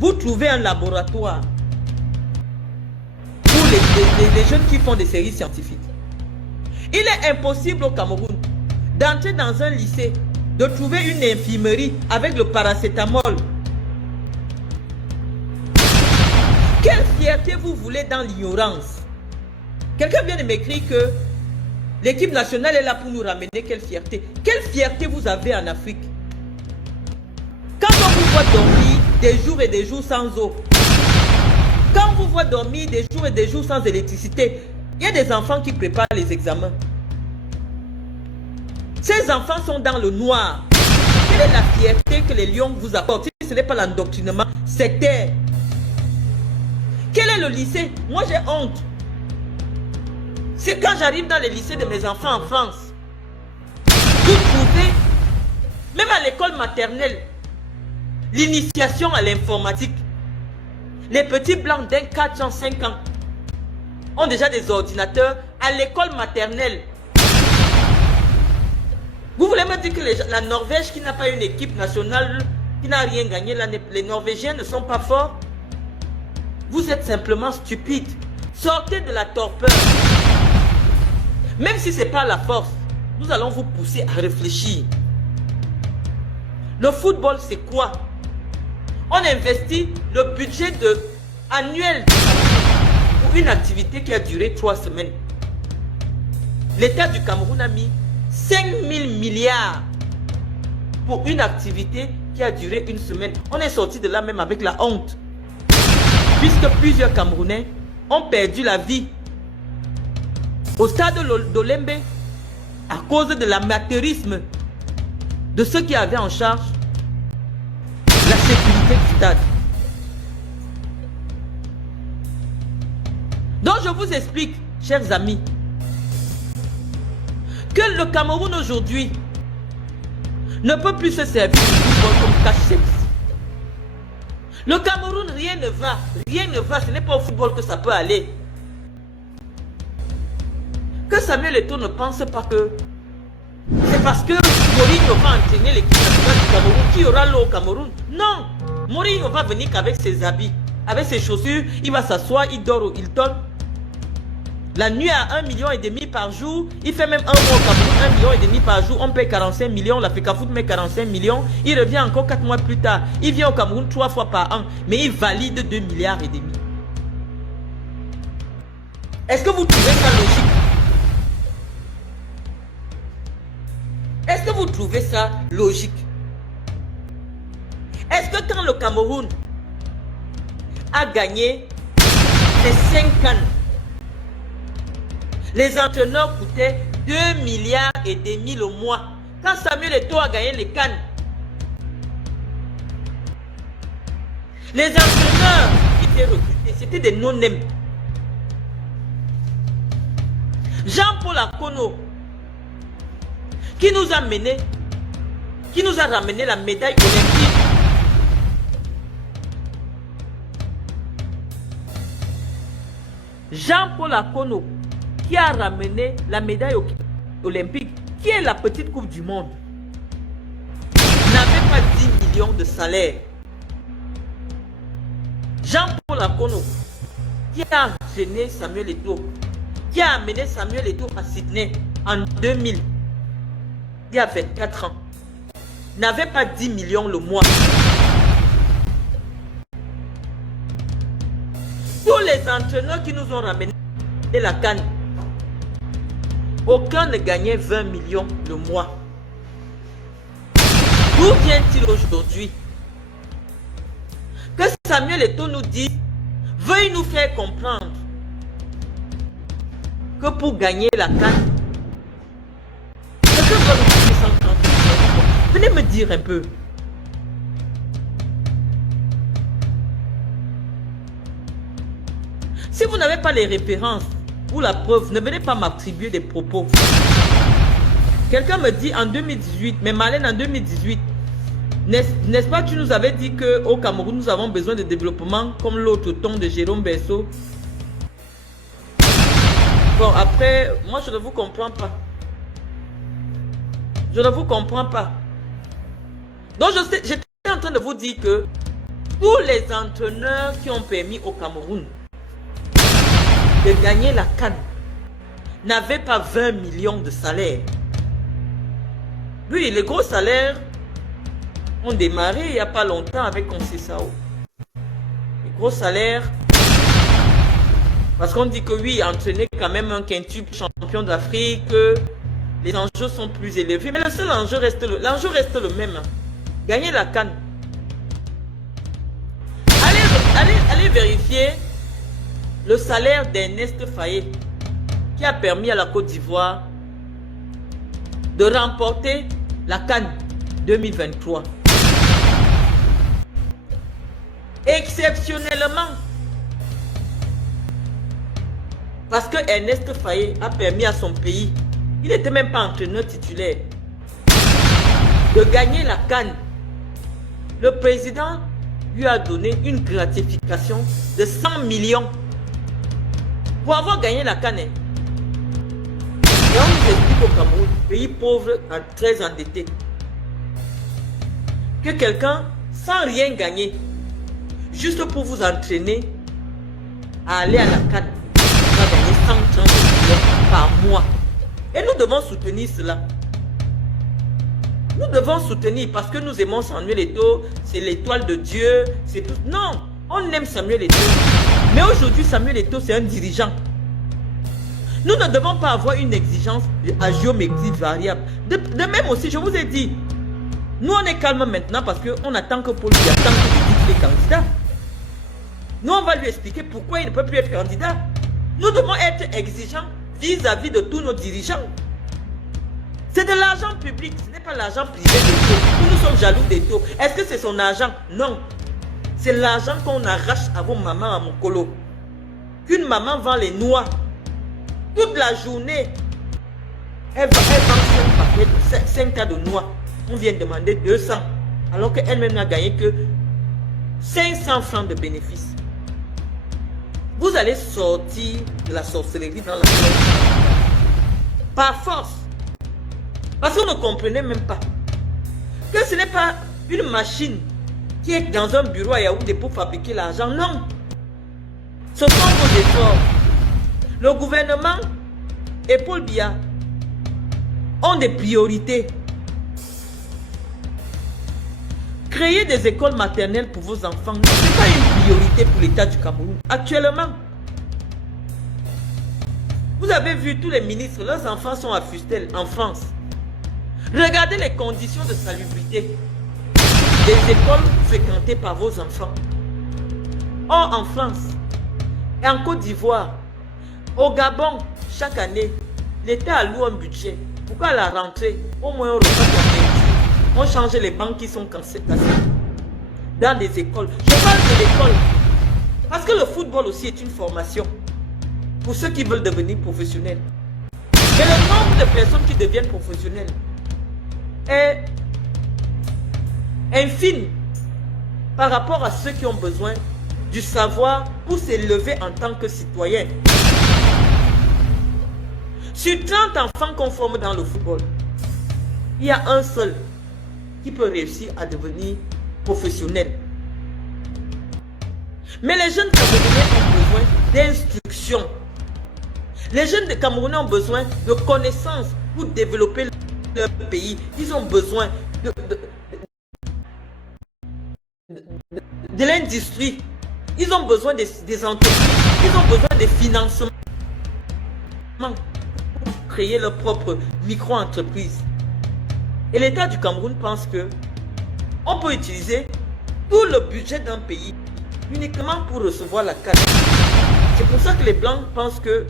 Vous trouvez un laboratoire pour les jeunes qui font des séries scientifiques. Il est impossible au Cameroun d'entrer dans un lycée, de trouver une infirmerie avec le paracétamol. Quelle fierté vous voulez dans l'ignorance? Quelqu'un vient de m'écrire que l'équipe nationale est là pour nous ramener. Quelle fierté? Quelle fierté vous avez en Afrique? Quand on vous voit dormir des jours et des jours sans eau, quand on vous voit dormir des jours et des jours sans électricité, il y a des enfants qui préparent les examens. Ces enfants sont dans le noir. Quelle est la fierté que les lions vous apportent? Si ce n'est pas l'endoctrinement sectaire. Quel est le lycée? Moi j'ai honte. C'est quand j'arrive dans les lycées de mes enfants en France. Vous trouvez, même à l'école maternelle, l'initiation à l'informatique. Les petits blancs d'un 4 ans, 5 ans ont déjà des ordinateurs à l'école maternelle. Vous voulez me dire que la Norvège qui n'a pas une équipe nationale, qui n'a rien gagné, les Norvégiens ne sont pas forts? Vous êtes simplement stupide. Sortez de la torpeur. Même si ce n'est pas la force, nous allons vous pousser à réfléchir. Le football, c'est quoi? On investit le budget annuel pour une activité qui a duré 3 semaines. L'État du Cameroun a mis 5 000 milliards pour une activité qui a duré 1 semaine. On est sorti de là même avec la honte. Puisque plusieurs Camerounais ont perdu la vie au stade d'Olembe à cause de l'amateurisme de ceux qui avaient en charge la sécurité du stade. Donc je vous explique, chers amis, que le Cameroun aujourd'hui ne peut plus se servir du football comme cache-sexe. Le Cameroun, rien ne va, ce n'est pas au football que ça peut aller. Que Samuel Eto'o ne pense pas que c'est parce que Mourinho va entraîner l'équipe nationale du Cameroun qui aura l'eau au Cameroun. Non, Mourinho va venir qu'avec ses habits, avec ses chaussures, il va s'asseoir, il dort au Hilton. La nuit à 1,5 million par jour, il fait même un mois au Cameroun, 1,5 million par jour, on paye 45 millions, la FECAFOOT met 45 millions, il revient encore 4 mois plus tard, il vient au Cameroun 3 fois par an, mais il valide 2,5 milliards. Est-ce que vous trouvez ça logique? Est-ce que vous trouvez ça logique? Est-ce que quand le Cameroun a gagné les 5 CAN, les entraîneurs coûtaient 2,5 milliards le mois? Quand Samuel Eto'o a gagné les CAN, les entraîneurs qui étaient recrutés, c'était des non-name. Jean-Paul Akono, qui nous a ramené la médaille olympique. Jean-Paul Akono, qui a ramené la médaille olympique, qui est la petite coupe du monde, n'avait pas 10 millions de salaire. Jean-Paul Akono, qui a entraîné Samuel Eto'o, qui a amené Samuel Eto'o à Sydney en 2000, il y a 24 ans, n'avait pas 10 millions le mois. Tous les entraîneurs qui nous ont ramené la CAN, aucun ne gagnait 20 millions le mois. D'où vient-il aujourd'hui que Samuel Eto'o nous dit, veuille nous faire comprendre que pour gagner la CAN, quelqu'un doit nous payer 130 millions. Venez me dire un peu. Si vous n'avez pas les références ou la preuve, ne venez pas m'attribuer des propos. Quelqu'un me dit en 2018, mais Marlène en 2018, n'est-ce pas, tu nous avais dit qu'au Cameroun, nous avons besoin de développement comme l'autre ton de Jérôme Berceau. Bon, après, moi je ne vous comprends pas. Je ne vous comprends pas. Donc j'étais en train de vous dire que tous les entraîneurs qui ont permis au Cameroun de gagner la CAN n'avaient pas 20 millions de salaire. Oui, les gros salaires ont démarré il n'y a pas longtemps avec Conceição. Les gros salaires, parce qu'on dit que oui, entraîner quand même un quintuple champion d'Afrique, les enjeux sont plus élevés. Mais le seul enjeu reste le même. Gagner la CAN. Allez vérifier le salaire d'Ernest Faye qui a permis à la Côte d'Ivoire de remporter la CAN 2023. Exceptionnellement, parce que Ernest Faye a permis à son pays, il n'était même pas entraîneur titulaire, de gagner la CAN. Le président lui a donné une gratification de 100 millions pour avoir gagné la CAN. Et on nous explique au Cameroun, pays pauvre, très endetté, que quelqu'un, sans rien gagner, juste pour vous entraîner à aller à la CAN, va gagner 130 millions par mois. Et nous devons soutenir cela. Nous devons soutenir parce que nous aimons Samuel Eto'o, c'est l'étoile de Dieu, c'est tout. Non, on aime Samuel Eto'o. Mais aujourd'hui, Samuel Eto'o, c'est un dirigeant. Nous ne devons pas avoir une exigence à géométrie variable. De même aussi, je vous ai dit, nous on est calme maintenant parce qu'on attend que Paul Biya attend qu'il est candidat. Nous on va lui expliquer pourquoi il ne peut plus être candidat. Nous devons être exigeants vis-à-vis de tous nos dirigeants. C'est de l'argent public, ce n'est pas l'argent privé d'Eto'o. Nous sommes jaloux d'Eto'o. Est-ce que c'est son argent? Non. C'est l'argent qu'on arrache à vos mamans à Mokolo. Qu'une maman vend les noix. Toute la journée, elle vend 5 tas de noix. On vient demander 200. Alors qu'elle-même n'a gagné que 500 francs de bénéfices. Vous allez sortir de la sorcellerie dans la force. Par force. Parce qu'on ne comprenait même pas que ce n'est pas une machine qui est dans un bureau à Yaoundé pour fabriquer l'argent. Non. Ce sont vos efforts. Le gouvernement et Paul Biya ont des priorités. Créer des écoles maternelles pour vos enfants, ce n'est pas une priorité pour l'État du Cameroun. Actuellement, vous avez vu tous les ministres, leurs enfants sont à Fustel en France. Regardez les conditions de salubrité des écoles fréquentées par vos enfants. Or, en France et en Côte d'Ivoire, au Gabon, chaque année, l'État alloue un budget. Pourquoi à la rentrée, au moins on reçoit la peinture, on change les bancs qui sont cassés dans des écoles. Je parle de l'école parce que le football aussi est une formation pour ceux qui veulent devenir professionnels. Mais le nombre de personnes qui deviennent professionnelles est infime par rapport à ceux qui ont besoin du savoir pour s'élever en tant que citoyen. Sur 30 enfants qu'on forme dans le football, il y a un seul qui peut réussir à devenir professionnel. Mais les jeunes Camerounais ont besoin d'instruction. Les jeunes Camerounais ont besoin de connaissances pour développer leur pays. Ils ont besoin de l'industrie. Ils ont besoin des entreprises. Ils ont besoin des financements pour créer leur propre micro-entreprise. Et l'État du Cameroun pense que On peut utiliser tout le budget d'un pays uniquement pour recevoir la canne. C'est pour ça que les Blancs pensent que,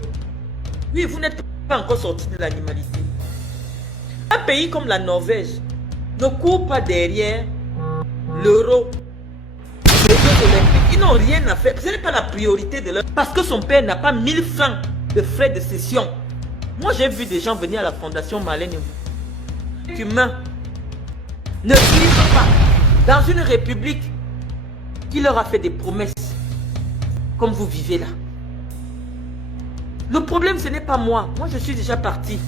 oui, vous n'êtes pas encore sorti de l'animalité. Un pays comme la Norvège ne court pas derrière l'euro, les Jeux Olympiques. Ils n'ont rien à faire. Ce n'est pas la priorité de leur... Parce que son père n'a pas 1000 francs de frais de session. Moi, j'ai vu des gens venir à la Fondation Marlène et vous. Humains ne vivent pas dans une république qui leur a fait des promesses comme vous vivez là. Le problème, ce n'est pas moi. Moi, je suis déjà parti.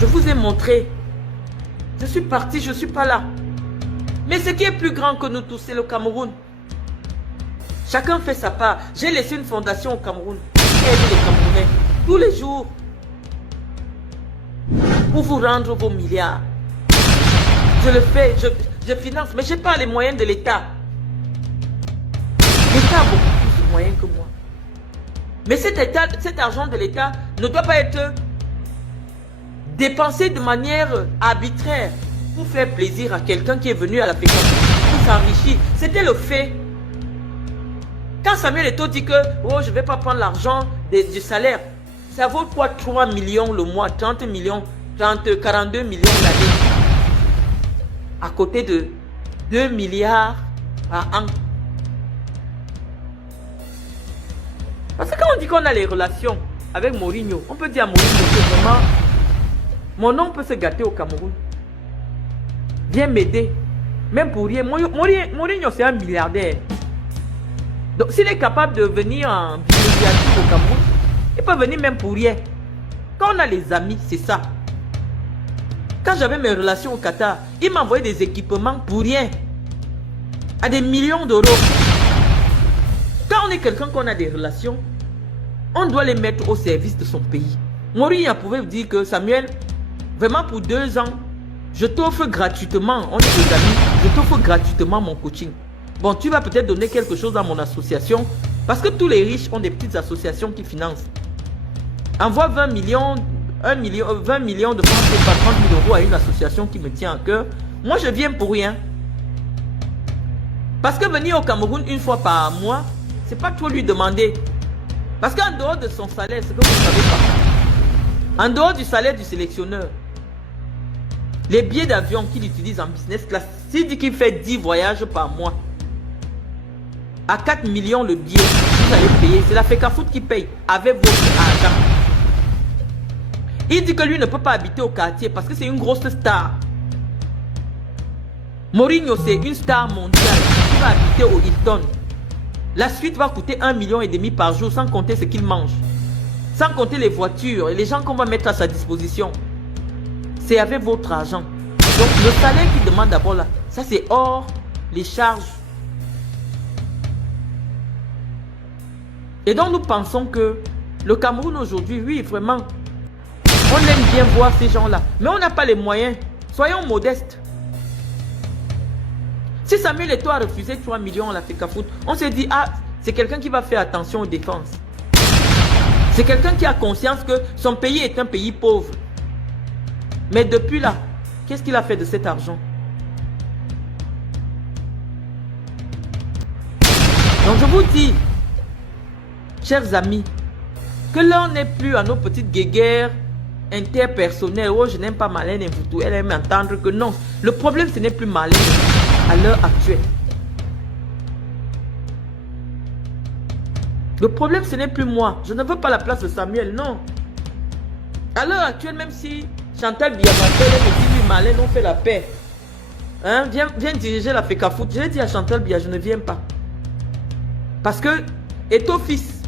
Je vous ai montré. Je suis parti, je ne suis pas là. Mais ce qui est plus grand que nous tous, c'est le Cameroun. Chacun fait sa part. J'ai laissé une fondation au Cameroun qui aide les Camerounais tous les jours pour vous rendre vos milliards. Je le fais, je finance, mais je n'ai pas les moyens de l'État. L'État a beaucoup plus de moyens que moi. Mais cet argent de l'État ne doit pas être dépensé de manière arbitraire pour faire plaisir à quelqu'un qui est venu à la fécondation pour s'enrichir. C'était le fait. Quand Samuel Eto'o dit que oh, je ne vais pas prendre l'argent du salaire, ça vaut quoi 3 millions le mois, 30 millions, 42 millions l'année, à côté de 2 milliards par an. Parce que quand on dit qu'on a les relations avec Mourinho, on peut dire à Mourinho que vraiment, mon nom peut se gâter au Cameroun. Viens m'aider. Même pour rien. Mourinho, c'est un milliardaire. Donc, s'il est capable de venir en médiature au Cameroun, il peut venir même pour rien. Quand on a les amis, c'est ça. Quand j'avais mes relations au Qatar, il m'envoyait des équipements pour rien. À des millions d'euros. Quand on est quelqu'un qu'on a des relations, on doit les mettre au service de son pays. Mourinho pouvait vous dire que Samuel, vraiment pour 2 ans, je t'offre gratuitement, on est des amis, je t'offre gratuitement mon coaching. Bon, tu vas peut-être donner quelque chose à mon association, parce que tous les riches ont des petites associations qui financent. Envoie 20 millions de francs, c'est pas 30 000 euros à une association qui me tient à cœur. Moi, je viens pour rien. Parce que venir au Cameroun une fois par mois, c'est pas trop lui demander. Parce qu'en dehors de son salaire, c'est que vous ne savez pas. En dehors du salaire du sélectionneur, les billets d'avion qu'il utilise en business class, s'il dit qu'il fait 10 voyages par mois, à 4 millions le billet, vous allez payer. C'est la FECAFOOT qui paye avec votre argent. Il dit que lui ne peut pas habiter au quartier parce que c'est une grosse star. Mourinho, c'est une star mondiale. Il va habiter au Hilton. La suite va coûter 1,5 million par jour, sans compter ce qu'il mange. Sans compter les voitures et les gens qu'on va mettre à sa disposition. C'est avec votre argent. Donc le salaire qu'il demande d'abord là, ça c'est hors les charges. Et donc nous pensons que le Cameroun aujourd'hui, oui vraiment, on aime bien voir ces gens-là. Mais on n'a pas les moyens. Soyons modestes. Si Samuel Eto'o a refusé 3 millions à la FECAFOOT, on s'est dit, ah, c'est quelqu'un qui va faire attention aux défenses. C'est quelqu'un qui a conscience que son pays est un pays pauvre. Mais depuis là, qu'est-ce qu'il a fait de cet argent? Donc je vous dis, chers amis, que l'on n'est plus à nos petites guéguerres interpersonnelles. Oh, je n'aime pas Marlène Mvoutou. Elle aime entendre que non. Le problème, ce n'est plus Marlène à l'heure actuelle. Le problème, ce n'est plus moi. Je ne veux pas la place de Samuel, non. À l'heure actuelle, même si Chantal Biya m'appelle, elle me dit, oui, Marlène, on fait la paix. Hein? Viens diriger la FECAFOOT. Je l'ai dit à Chantal Biya, je ne viens pas. Parce que Eto'o fils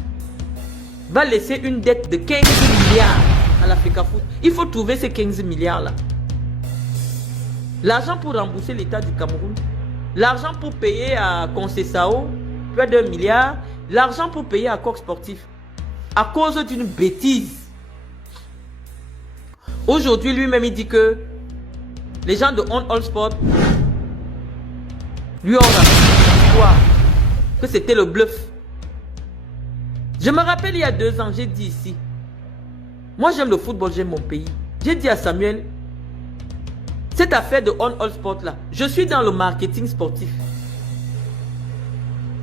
va laisser une dette de 15 milliards à la FECAFOOT. Il faut trouver ces 15 milliards-là. L'argent pour rembourser l'État du Cameroun. L'argent pour payer à Concessao, près d'1 milliard. L'argent pour payer à Coq Sportif. À cause d'une bêtise. Aujourd'hui, lui-même, il dit que les gens de On All Sport lui ont raconté l'histoire. Que c'était le bluff. Je me rappelle il y a 2 ans, j'ai dit ici. Moi, j'aime le football, j'aime mon pays. J'ai dit à Samuel, Cette affaire de On All Sport là, je suis dans le marketing sportif.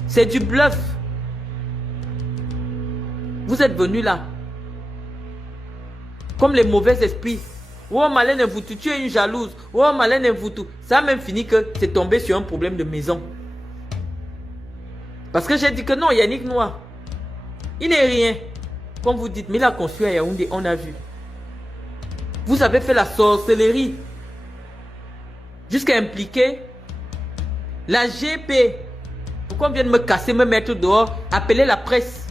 C'est du bluff. Vous êtes venus là. Comme les mauvais esprits. Oh Malène Mvoutou, tu es une jalouse. Oh Malène Mvoutou. Ça a même fini que c'est tombé sur un problème de maison. Parce que j'ai dit que non, Yannick Noir, il n'est rien. Comme vous dites, mais il a construit à Yaoundé, on a vu. Vous avez fait la sorcellerie. Jusqu'à impliquer la GP. Pourquoi on vient de me casser, me mettre dehors, appeler la presse?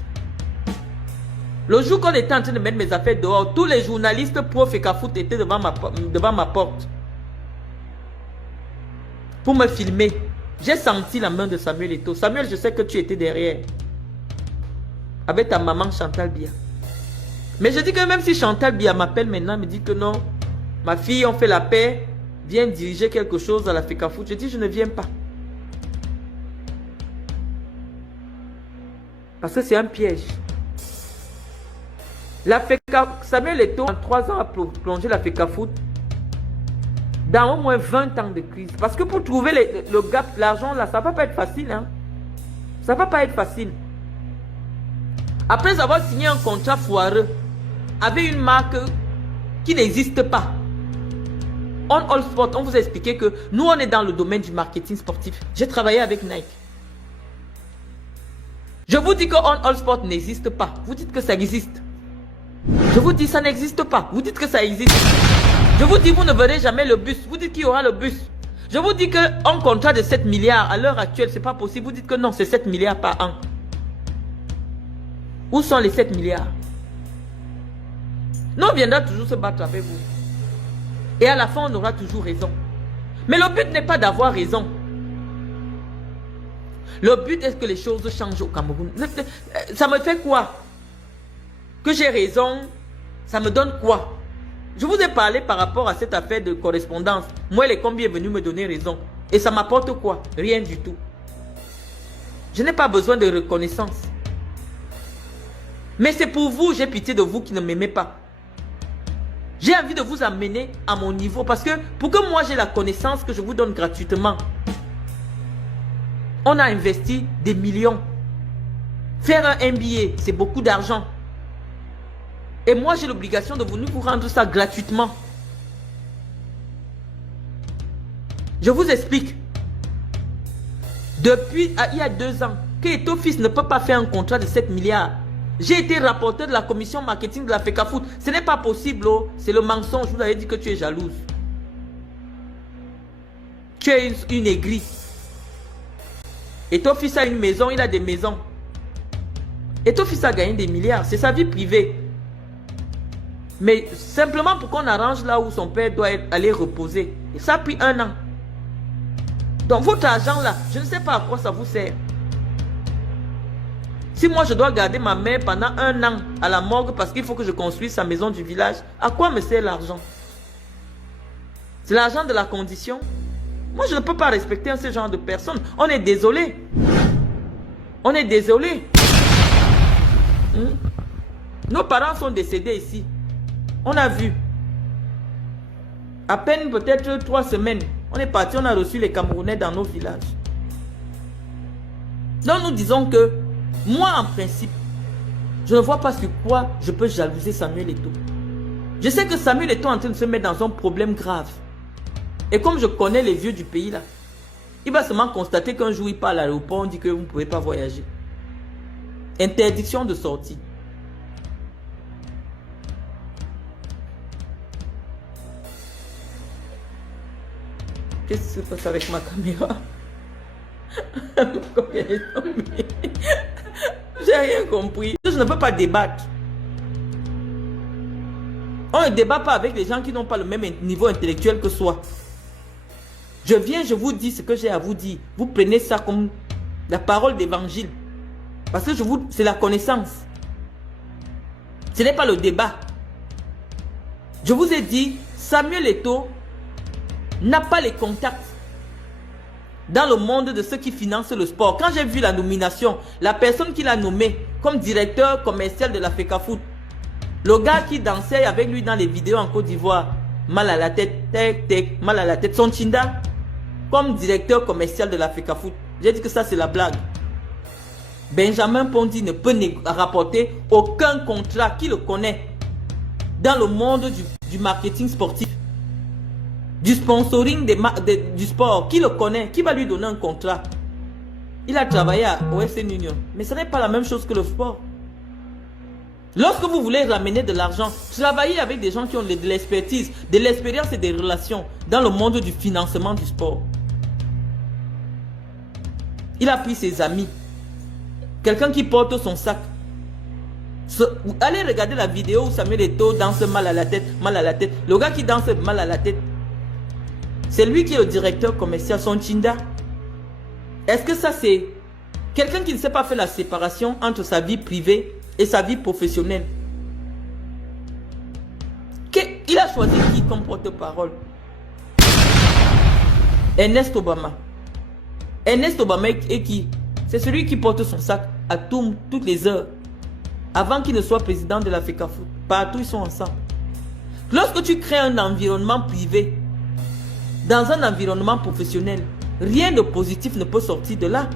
Le jour qu'on était en train de mettre mes affaires dehors, tous les journalistes pro Fecafoot étaient devant ma porte. Pour me filmer. J'ai senti la main de Samuel Eto'o. Samuel, je sais que tu étais derrière. Avec ta maman Chantal Bia. Mais je dis que même si Chantal Bia m'appelle maintenant, me dit que non, ma fille, on fait la paix, viens diriger quelque chose à la Fecafoot. Je dis, je ne viens pas. Parce que c'est un piège. Samuel Eto'o, en 3 ans, a plongé la Fecafoot dans au moins 20 ans de crise. Parce que pour trouver le gap, l'argent là, ça ne va pas être facile. Hein? Ça ne va pas être facile. Après avoir signé un contrat foireux avec une marque qui n'existe pas. On All Sport, on vous a expliqué que nous, on est dans le domaine du marketing sportif. J'ai travaillé avec Nike. Je vous dis que On All Sport n'existe pas. Vous dites que ça existe. Je vous dis ça n'existe pas. Vous dites que ça existe. Je vous dis vous ne verrez jamais le bus. Vous dites qu'il y aura le bus. Je vous dis qu'un contrat de 7 milliards à l'heure actuelle, c'est pas possible. Vous dites que non, c'est 7 milliards par an. Où sont les 7 milliards? Nous, on viendra toujours se battre avec vous. Et à la fin, on aura toujours raison. Mais le but n'est pas d'avoir raison. Le but est que les choses changent au Cameroun. Ça me fait quoi? Que j'ai raison, ça me donne quoi? Je vous ai parlé par rapport à cette affaire de correspondance. Moi, les combien est venu me donner raison. Et ça m'apporte quoi? Rien du tout. Je n'ai pas besoin de reconnaissance. Mais c'est pour vous, j'ai pitié de vous qui ne m'aimez pas. J'ai envie de vous amener à mon niveau. Parce que pour que moi j'ai la connaissance que je vous donne gratuitement, on a investi des millions. Faire un MBA, c'est beaucoup d'argent. Et moi j'ai l'obligation de venir vous rendre ça gratuitement. Je vous explique. Depuis il y a 2 ans, que Eto'o Fils ne peut pas faire un contrat de 7 milliards. J'ai été rapporteur de la commission marketing de la Fecafoot. Ce n'est pas possible, oh. C'est le mensonge. Je vous avais dit que tu es jalouse. Tu es une aigrie. Eto'o Fils a une maison, il a des maisons. Eto'o Fils a gagné des milliards. C'est sa vie privée. Mais simplement pour qu'on arrange là où son père doit aller reposer. Et ça a pris 1 an. Donc votre argent là, je ne sais pas à quoi ça vous sert. Si moi je dois garder ma mère pendant 1 an à la morgue parce qu'il faut que je construise sa maison du village, à quoi me sert l'argent? C'est l'argent de la condition. Moi je ne peux pas respecter ce genre de personnes. On est désolé. On est désolé. Nos parents sont décédés ici. On a vu. À peine peut-être 3 semaines, on est parti, on a reçu les Camerounais dans nos villages. Donc nous disons que moi, en principe, je ne vois pas sur quoi je peux jalouser Samuel Eto'o. Je sais que Samuel Eto'o est en train de se mettre dans un problème grave. Et comme je connais les vieux du pays là, il va seulement constater qu'un jour il part à l'aéroport, on dit que vous ne pouvez pas voyager. Interdiction de sortie. Qu'est-ce qui se passe avec ma caméra? J'ai rien compris. Je ne peux pas débattre. On ne débat pas avec les gens qui n'ont pas le même niveau intellectuel que soi. Je viens, je vous dis ce que j'ai à vous dire. Vous prenez ça comme la parole d'évangile. Parce que c'est la connaissance. Ce n'est pas le débat. Je vous ai dit, Samuel Eto'o n'a pas les contacts dans le monde de ceux qui financent le sport. Quand j'ai vu la nomination, la personne qui l'a nommé comme directeur commercial de la Fecafoot, le gars qui dansait avec lui dans les vidéos en Côte d'Ivoire, mal à la tête, mal à la tête. Son Chinda, comme directeur commercial de la FECAFOOT, j'ai dit que ça c'est la blague. Benjamin Pondy ne peut rapporter aucun contrat qui le connaît dans le monde du marketing sportif, du sponsoring du sport. Qui le connaît? Qui va lui donner un contrat? Il a travaillé au Western Union, mais ce n'est pas la même chose que le sport. Lorsque vous voulez ramener de l'argent, travaillez avec des gens qui ont de l'expertise, de l'expérience et des relations dans le monde du financement du sport. Il a pris ses amis. Quelqu'un qui porte son sac. Allez regarder la vidéo où Samuel Eto'o danse mal à la tête, mal à la tête. Le gars qui danse mal à la tête, c'est lui qui est le directeur commercial, son Chinda. Est-ce que ça c'est quelqu'un qui ne sait pas faire la séparation entre sa vie privée et sa vie professionnelle? Il a choisi qui comme porte-parole? Ernest Obama. Ernest Obama est qui? C'est celui qui porte son sac à toutes les heures. Avant qu'il ne soit président de la FECAFOOT. Partout ils sont ensemble. Lorsque tu crées un environnement privé, dans un environnement professionnel, rien de positif ne peut sortir de là.